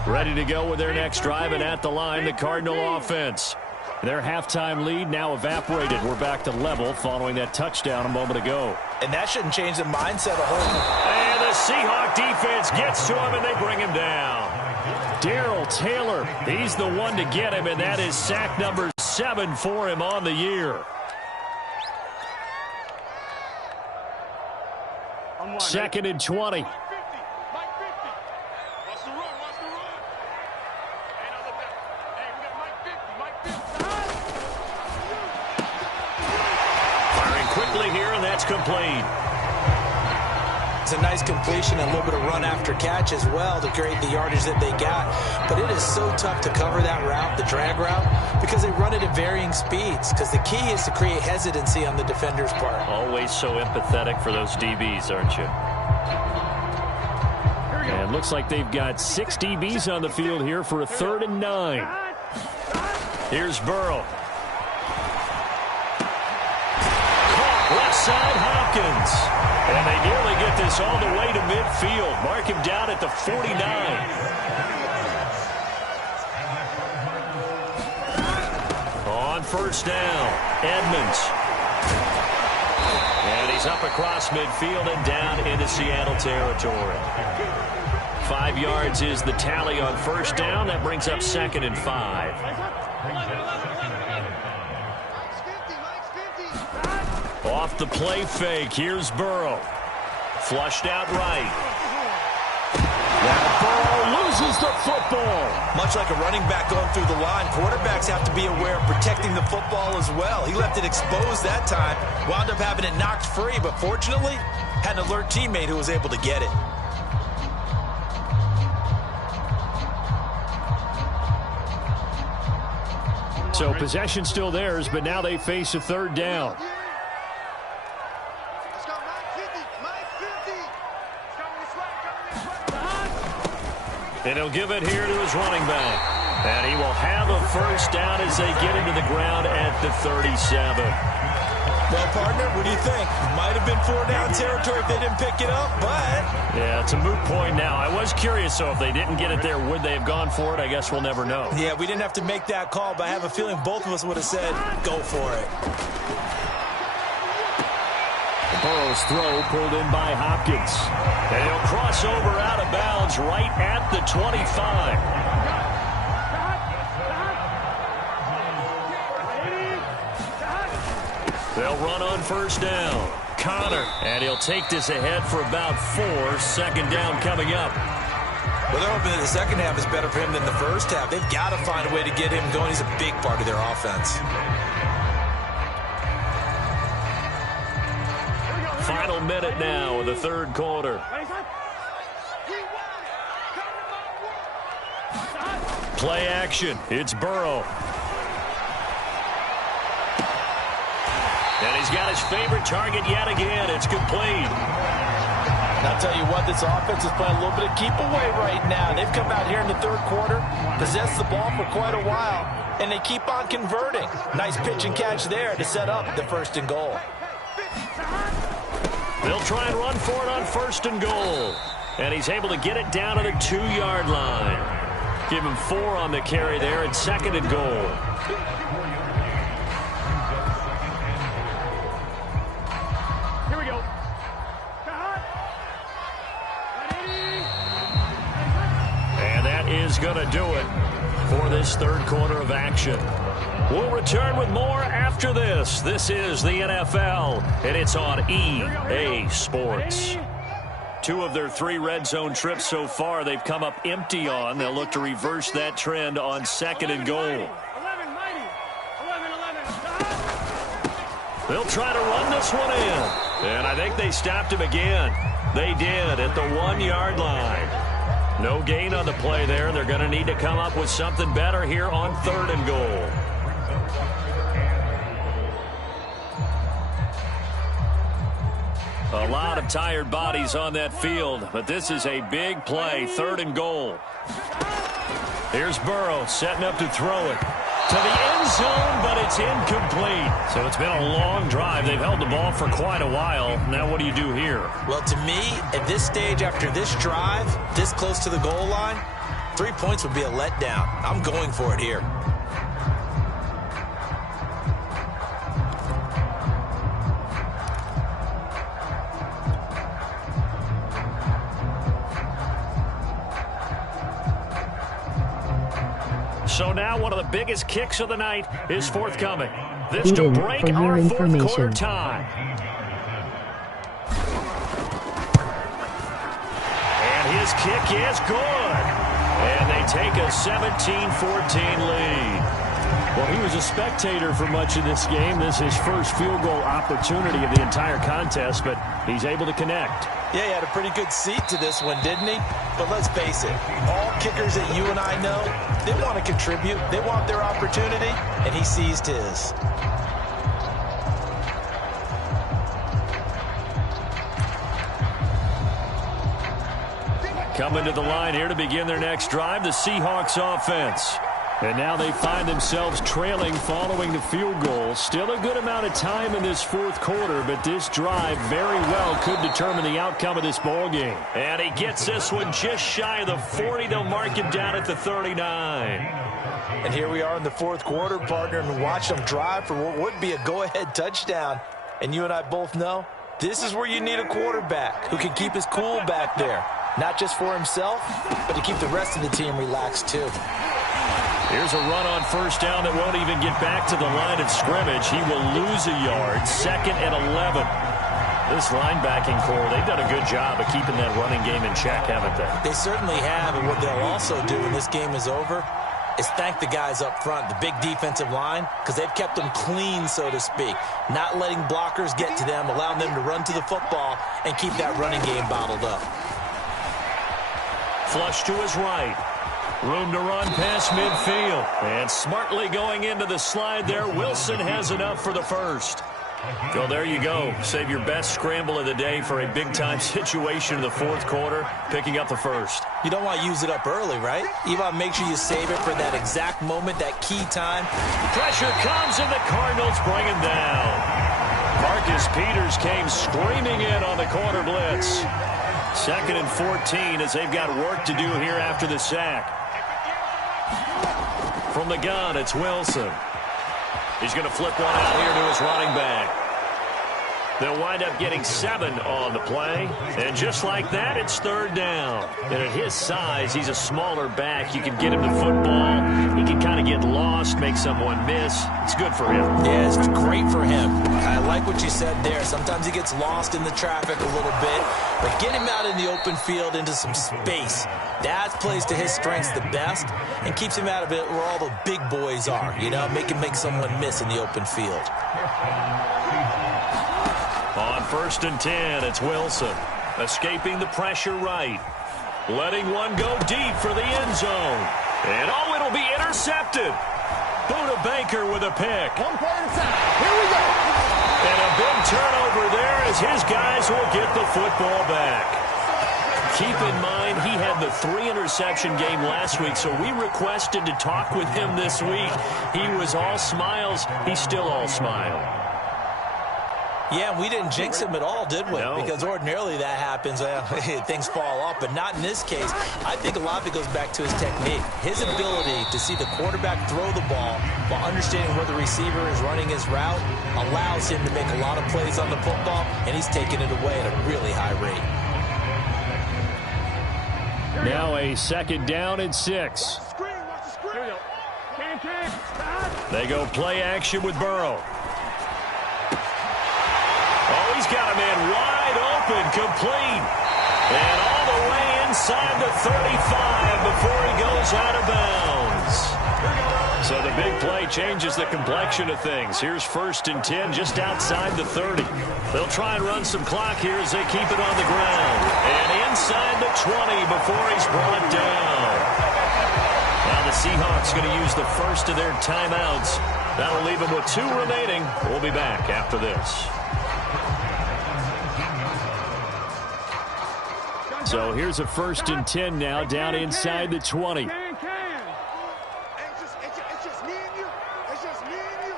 Ready to go with their next drive, and at the line, the Cardinal offense. Their halftime lead now evaporated. We're back to level following that touchdown a moment ago. And that shouldn't change the mindset a whole. And the Seahawk defense gets to him, and they bring him down. Darrell Taylor, he's the one to get him, and that is sack number 7 for him on the year. 2nd and 20. Complete. It's a nice completion and a little bit of run after catch as well to create the yardage that they got. But it is so tough to cover that route, the drag route, because they run it at varying speeds. Because the key is to create hesitancy on the defender's part. Always so empathetic for those DBs, aren't you? And looks like they've got 6 DBs on the field here for a 3rd and 9. Here's Burrow. Left side, Hopkins. And they nearly get this all the way to midfield. Mark him down at the 49. On 1st down, Edmonds. And he is up across midfield and down into Seattle territory. 5 yards is the tally on first down. That brings up 2nd and 5. Off the play fake. Here's Burrow. Flushed out right. Now Burrow loses the football. Much like a running back going through the line, quarterbacks have to be aware of protecting the football as well. He left it exposed that time. Wound up having it knocked free, but fortunately, had an alert teammate who was able to get it. So possession still theirs, but now they face a 3rd down. And he'll give it here to his running back. And he will have a first down as they get into the ground at the 37. Well, partner, what do you think? Might have been 4-down territory if they didn't pick it up, but... Yeah, it's a moot point now. I was curious, so if they didn't get it there, would they have gone for it? I guess we'll never know. Yeah, we didn't have to make that call, but I have a feeling both of us would have said, go for it. Burrow's throw pulled in by Hopkins. And he'll cross over out of bounds right at the 25. They'll run on first down. Connor. And he'll take this ahead for about 4. 2nd down coming up. Well, they're hoping that the second half is better for him than the first half. They've got to find a way to get him going. He's a big part of their offense. Final minute now of the 3rd quarter. Play action. It's Burrow. And he's got his favorite target yet again. It's complete. And I'll tell you what, this offense is playing a little bit of keep away right now. They've come out here in the 3rd quarter, possessed the ball for quite a while, and they keep on converting. Nice pitch and catch there to set up the 1st and goal. They'll try and run for it on 1st and goal. And he's able to get it down to the 2-yard line. Give him 4 on the carry there at 2nd and goal. Here we go. And that is going to do it for this 3rd quarter of action. We'll return with more after this. This is the NFL, and it's on EA Sports. 2 of their 3 red zone trips so far they've come up empty on. They'll look to reverse that trend on 2nd and goal. 11, 11. They'll try to run this one in. And I think they stopped him again. They did at the 1-yard line. No gain on the play there. They're going to need to come up with something better here on 3rd and goal. A lot of tired bodies on that field, but this is a big play, 3rd and goal. Here's Burrow setting up to throw it to the end zone, but it's incomplete. So it's been a long drive. They've held the ball for quite a while. Now what do you do here? Well, to me, at this stage, after this drive, this close to the goal line, 3 points would be a letdown. I'm going for it here. So now one of the biggest kicks of the night is forthcoming. This to break our 4th quarter tie. And his kick is good. And they take a 17-14 lead. Well, he was a spectator for much of this game. This is his first field goal opportunity of the entire contest, but he's able to connect. Yeah, he had a pretty good seat to this one, didn't he? But let's face it, all kickers that you and I know, they want to contribute. They want their opportunity, and he seized his. Coming to the line here to begin their next drive, the Seahawks offense. And now they find themselves trailing following the field goal. Still a good amount of time in this 4th quarter, but this drive very well could determine the outcome of this ball game. And he gets this one just shy of the 40. They'll mark him down at the 39. And here we are in the 4th quarter, partner, and watch them drive for what would be a go-ahead touchdown. And you and I both know This is where you need a quarterback who can keep his cool back there. Not just for himself, but to keep the rest of the team relaxed too. Here's a run on first down that won't even get back to the line of scrimmage. He will lose a yard. 2nd and 11. This linebacking core, they've done a good job of keeping that running game in check, haven't they? They certainly have, and what they'll also do when this game is over is thank the guys up front, the big defensive line, because they've kept them clean, so to speak. Not letting blockers get to them, allowing them to run to the football and keep that running game bottled up. Flush to his right. Room to run past midfield. And smartly going into the slide there, Wilson has enough for the first. Well, there you go. Save your best scramble of the day for a big-time situation in the fourth quarter, picking up the first. You don't want to use it up early, right? You want to make sure you save it for that exact moment, that key time. Pressure comes, and the Cardinals bring him down. Marcus Peters came screaming in on the corner blitz. 2nd and 14 as they've got work to do here after the sack. From the gun, it's Wilson. He's going to flip one out here to his running back. They'll wind up getting 7 on the play. And just like that, it's 3rd down. And at his size, he's a smaller back. You can get him the football. He can kind of get lost, make someone miss. It's good for him. Yeah, it's great for him. I like what you said there. Sometimes he gets lost in the traffic a little bit. But get him out in the open field into some space. That plays to his strengths the best and keeps him out of it where all the big boys are. You know, make someone miss in the open field. On 1st and 10, it's Wilson. Escaping the pressure right. Letting one go deep for the end zone. And oh, it'll be intercepted. Buda Baker with a pick. 1 play at a time. Here we go. And a big turnover there as his guys will get the football back. Keep in mind, he had the 3-interception game last week, so we requested to talk with him this week. He was all smiles. He's still all smile. Yeah, we didn't jinx him at all, did we? No. Because ordinarily that happens, things fall off, but not in this case. I think a lot of it goes back to his technique. His ability to see the quarterback throw the ball while understanding where the receiver is running his route allows him to make a lot of plays on the football, and he's taking it away at a really high rate. Now a 2nd down and 6. Watch the screen. Here we go. Can. They go play action with Burrow. Oh, he's got a man wide open, complete. And all the way inside the 35 before he goes out of bounds. So the big play changes the complexion of things. Here's 1st and 10 just outside the 30. They'll try and run some clock here as they keep it on the ground. And inside the 20 before he's brought down. Now the Seahawks going to use the first of their timeouts. That'll leave them with 2 remaining. We'll be back after this. So here's a 1st and 10 now down inside the 20. It's just me and you. It's just me and you.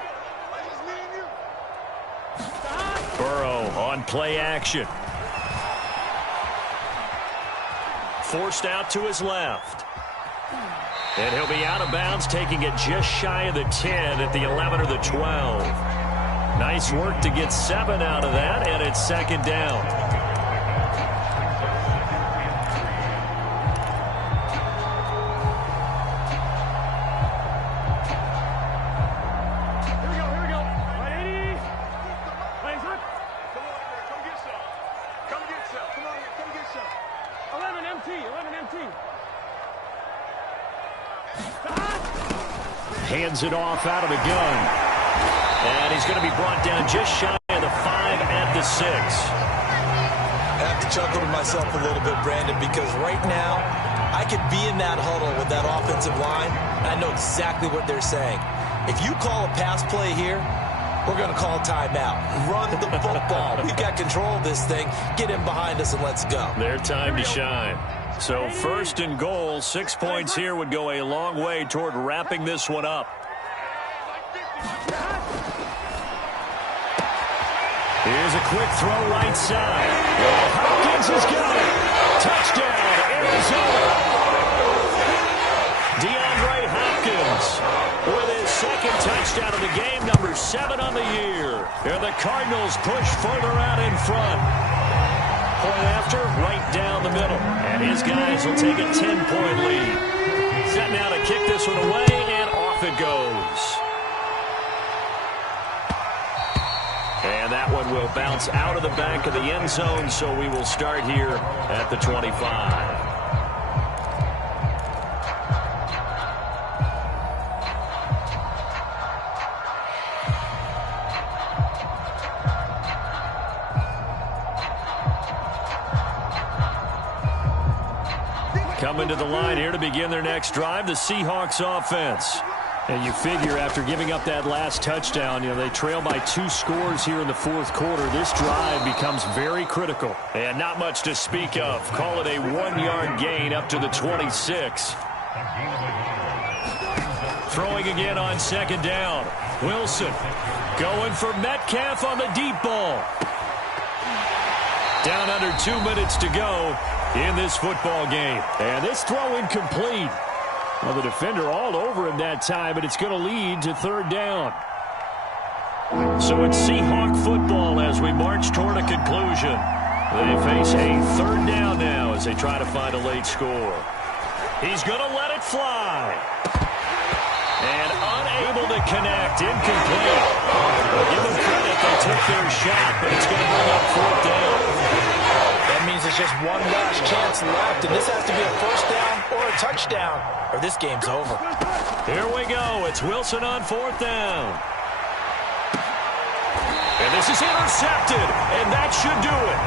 It's just me and you. Burrow on play action. Forced out to his left. And he'll be out of bounds, taking it just shy of the 10 at the 11 or the 12. Nice work to get 7 out of that, and it's 2nd down. Hands it off out of the gun. And he's going to be brought down just shy of the 5 at the 6. I have to chuckle to myself a little bit, Brandon, because right now I could be in that huddle with that offensive line, and I know exactly what they're saying. If you call a pass play here, we're going to call a timeout. Run the football. We've got control of this thing. Get in behind us and let's go. Their time to shine. So 1st and goal, 6 points here would go a long way toward wrapping this one up. Here's a quick throw right side. Hopkins has got it. Touchdown, Arizona. DeAndre Hopkins with his 2nd touchdown of the game, number 7 on the year. And the Cardinals push further out in front. Point after, right down the middle. And his guys will take a 10-point lead. Set now to kick this one away, and off it goes. And that one will bounce out of the back of the end zone, so we will start here at the 25. Coming to the line here to begin their next drive, the Seahawks offense. And you figure after giving up that last touchdown, they trail by 2 scores here in the fourth quarter. This drive becomes very critical. And not much to speak of. Call it a 1-yard gain up to the 26. Throwing again on second down. Wilson going for Metcalf on the deep ball. Down under 2 minutes to go in this football game. And this throw incomplete. Well, the defender all over him that time, but it's going to lead to third down. So it's Seahawk football as we march toward a conclusion. They face a third down now as they try to find a late score. He's going to let it fly. And unable to connect, incomplete. Well, give them credit, they took their shot, but it's going to bring up fourth down. That means there's just one last chance left, and this has to be a first down or a touchdown, or this game's over. Here we go. It's Wilson on fourth down. And this is intercepted, and that should do it.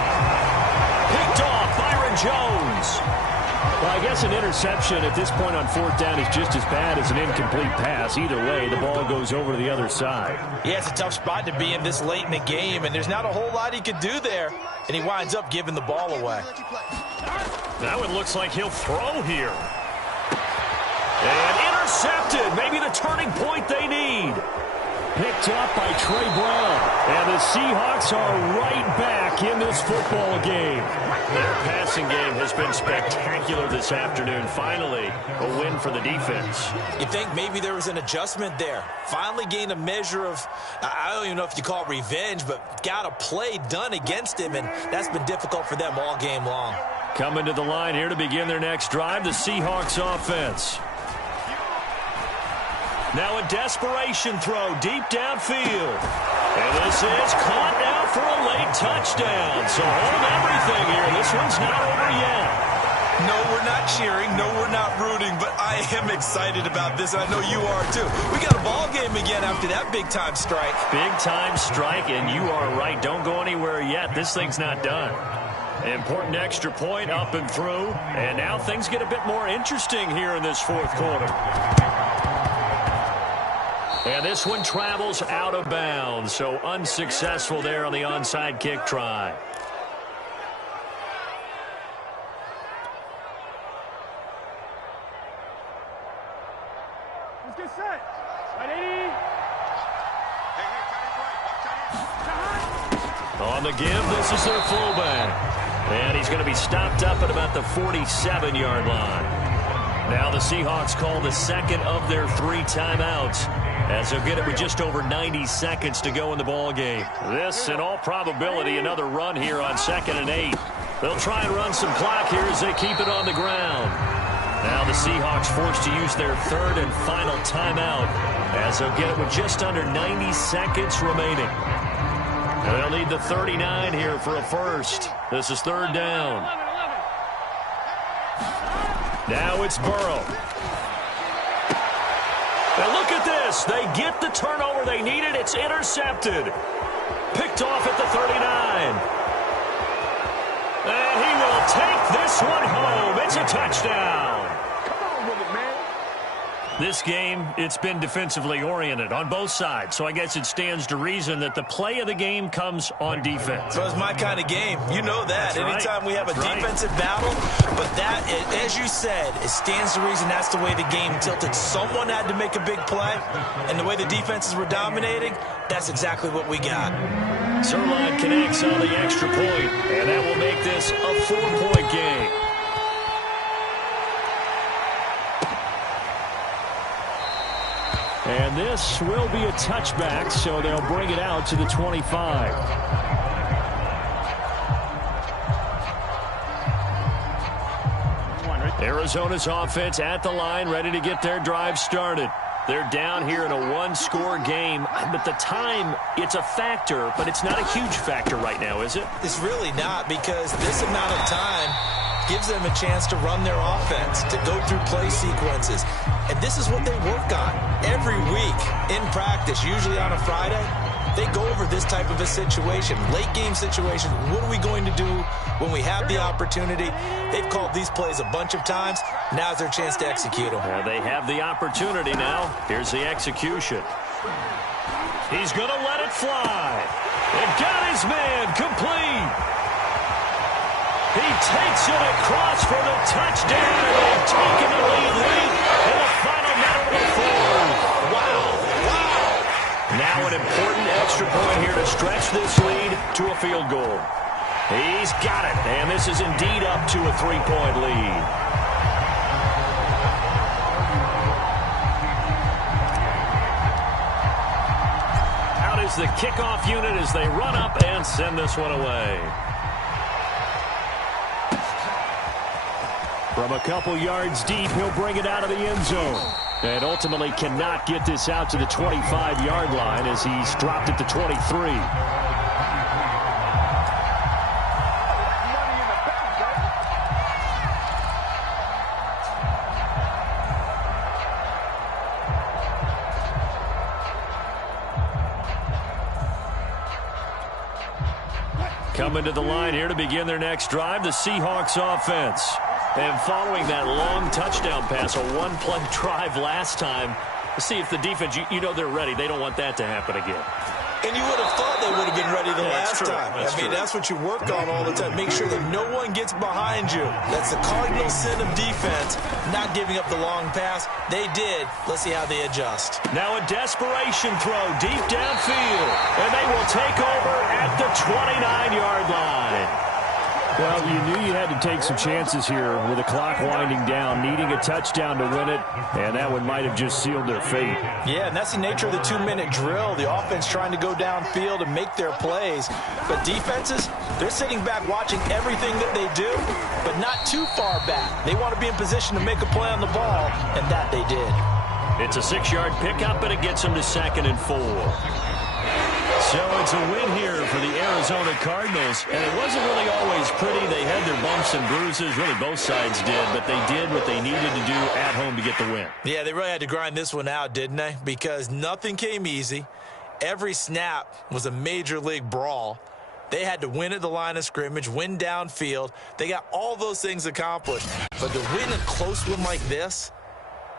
Picked off Byron Jones. Well, I guess an interception at this point on fourth down is just as bad as an incomplete pass. Either way, the ball goes over to the other side. Yeah, it's a tough spot to be in this late in the game, and there's not a whole lot he could do there, and he winds up giving the ball away. That one looks like he'll throw here. And intercepted. Maybe the turning point they need. Picked up by Trey Brown. And the Seahawks are right back in this football game. Their passing game has been spectacular this afternoon. Finally, a win for the defense. You think maybe there was an adjustment there. Finally gained a measure of, I don't even know if you call it revenge, but got a play done against him, and that's been difficult for them all game long. Coming to the line here to begin their next drive, the Seahawks offense. Now a desperation throw deep downfield. And this is caught now for a late touchdown. So hold everything here. This one's not over yet. No, we're not cheering. No, we're not rooting. But I am excited about this, and I know you are too. We got a ball game again after that big-time strike. Big-time strike, and you are right. Don't go anywhere yet. This thing's not done. Important extra point up and through. And now things get a bit more interesting here in this fourth quarter. And this one travels out of bounds, so unsuccessful there on the onside kick try. Let's get set. Ready? On the give, this is their fullback. And he's going to be stopped up at about the 47-yard line. Now the Seahawks call the second of their 3 timeouts, as they'll get it with just over 90 seconds to go in the ball game. This, in all probability, another run here on 2nd and 8. They'll try and run some clock here as they keep it on the ground. Now the Seahawks forced to use their 3rd and final timeout, as they'll get it with just under 90 seconds remaining. And they'll need the 39 here for a first. This is 3rd down. Now it's Burrow. And look at this. They get the turnover they needed. It's intercepted. Picked off at the 39. And he will take this one home. It's a touchdown. Come on with it, man. This game, it's been defensively oriented on both sides, so I guess it stands to reason that the play of the game comes on defense. So it's my kind of game. You know that. Anytime we have a defensive battle, but that, as you said, it stands to reason that's the way the game tilted. Someone had to make a big play, and the way the defenses were dominating, that's exactly what we got. Zerline connects on the extra point, and that will make this a 4-point game. And this will be a touchback, so they'll bring it out to the 25. Arizona's offense at the line, ready to get their drive started. They're down here in a one-score game, but the time, it's a factor, but it's not a huge factor right now, is it? It's really not, because this amount of time gives them a chance to run their offense, to go through play sequences. And this is what they work on every week in practice, usually on a Friday. They go over this type of a situation, late-game situation. What are we going to do when we have the opportunity? They've called these plays a bunch of times. Now's their chance to execute them. Well, they have the opportunity now. Here's the execution. He's going to let it fly. And got his man complete. He takes it across for the touchdown, and they've taken the lead late in the final minute of the fourth. Wow. Now an important extra point here to stretch this lead to a field goal. He's got it, and this is indeed up to a 3-point lead. Out is the kickoff unit as they run up and send this one away. From a couple yards deep, he'll bring it out of the end zone. And ultimately cannot get this out to the 25-yard line as he's dropped it to 23. Coming to the line here to begin their next drive, the Seahawks offense. And following that long touchdown pass, a one-play drive last time, let's see if the defense, you know they're ready. They don't want that to happen again. And you would have thought they would have been ready the last time. That's what you work on all the time. Make sure that no one gets behind you. That's the cardinal sin of defense, not giving up the long pass. They did. Let's see how they adjust. Now a desperation throw deep downfield. And they will take over at the 29-yard line. Well, you knew you had to take some chances here with the clock winding down, needing a touchdown to win it, and that one might have just sealed their fate. Yeah, and that's the nature of the 2-minute drill. The offense trying to go downfield and make their plays. But defenses, they're sitting back watching everything that they do, but not too far back. They want to be in position to make a play on the ball, and that they did. It's a 6-yard pickup, and it gets them to 2nd and 4. So it's a win here for the Arizona Cardinals, and it wasn't really always pretty. They had their bumps and bruises. Really, both sides did, but they did what they needed to do at home to get the win. Yeah, they really had to grind this one out, didn't they? Because nothing came easy. Every snap was a major league brawl. They had to win at the line of scrimmage, win downfield. They got all those things accomplished. But to win a close one like this,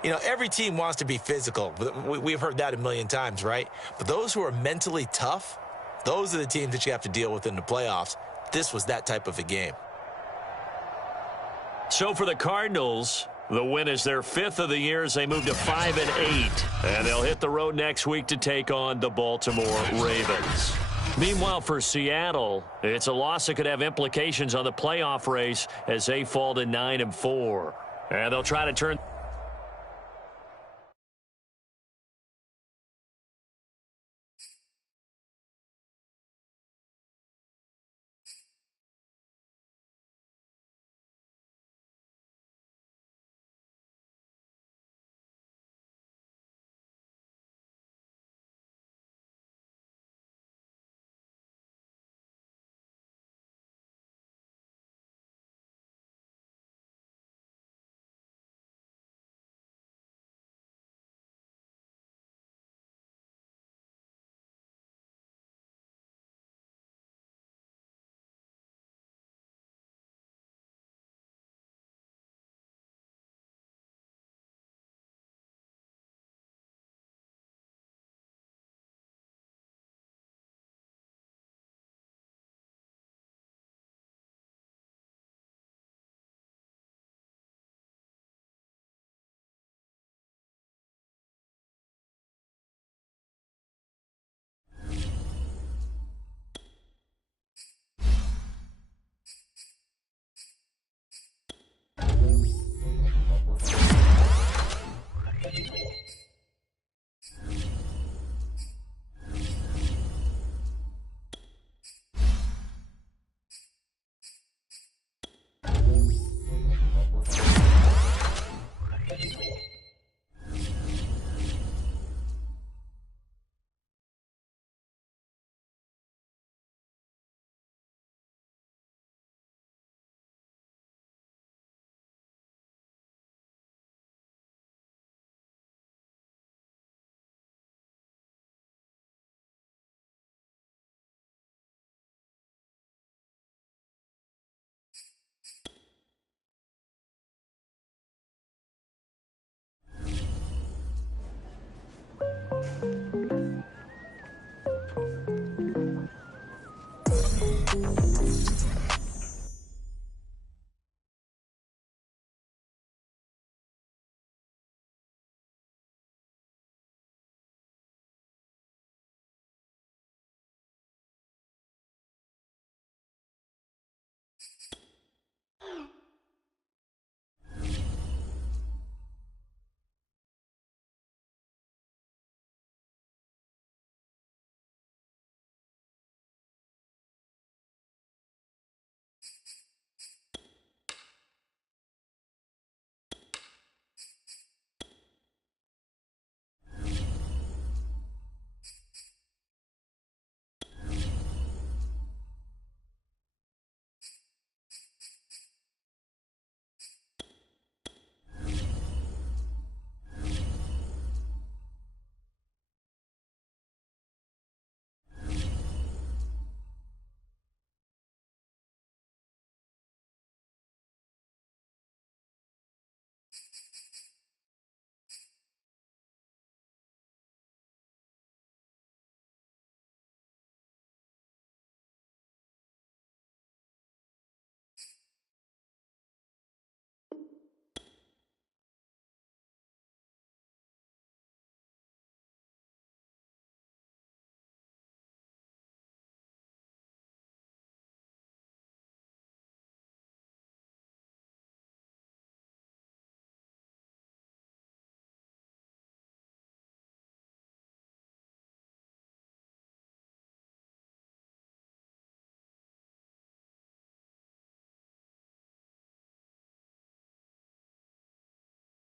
you know, every team wants to be physical. We've heard that a million times, right? But those who are mentally tough, those are the teams that you have to deal with in the playoffs. This was that type of a game. So for the Cardinals, the win is their 5th of the year as they move to 5-8. And they'll hit the road next week to take on the Baltimore Ravens. Meanwhile, for Seattle, it's a loss that could have implications on the playoff race as they fall to 9-4. And they'll try to turn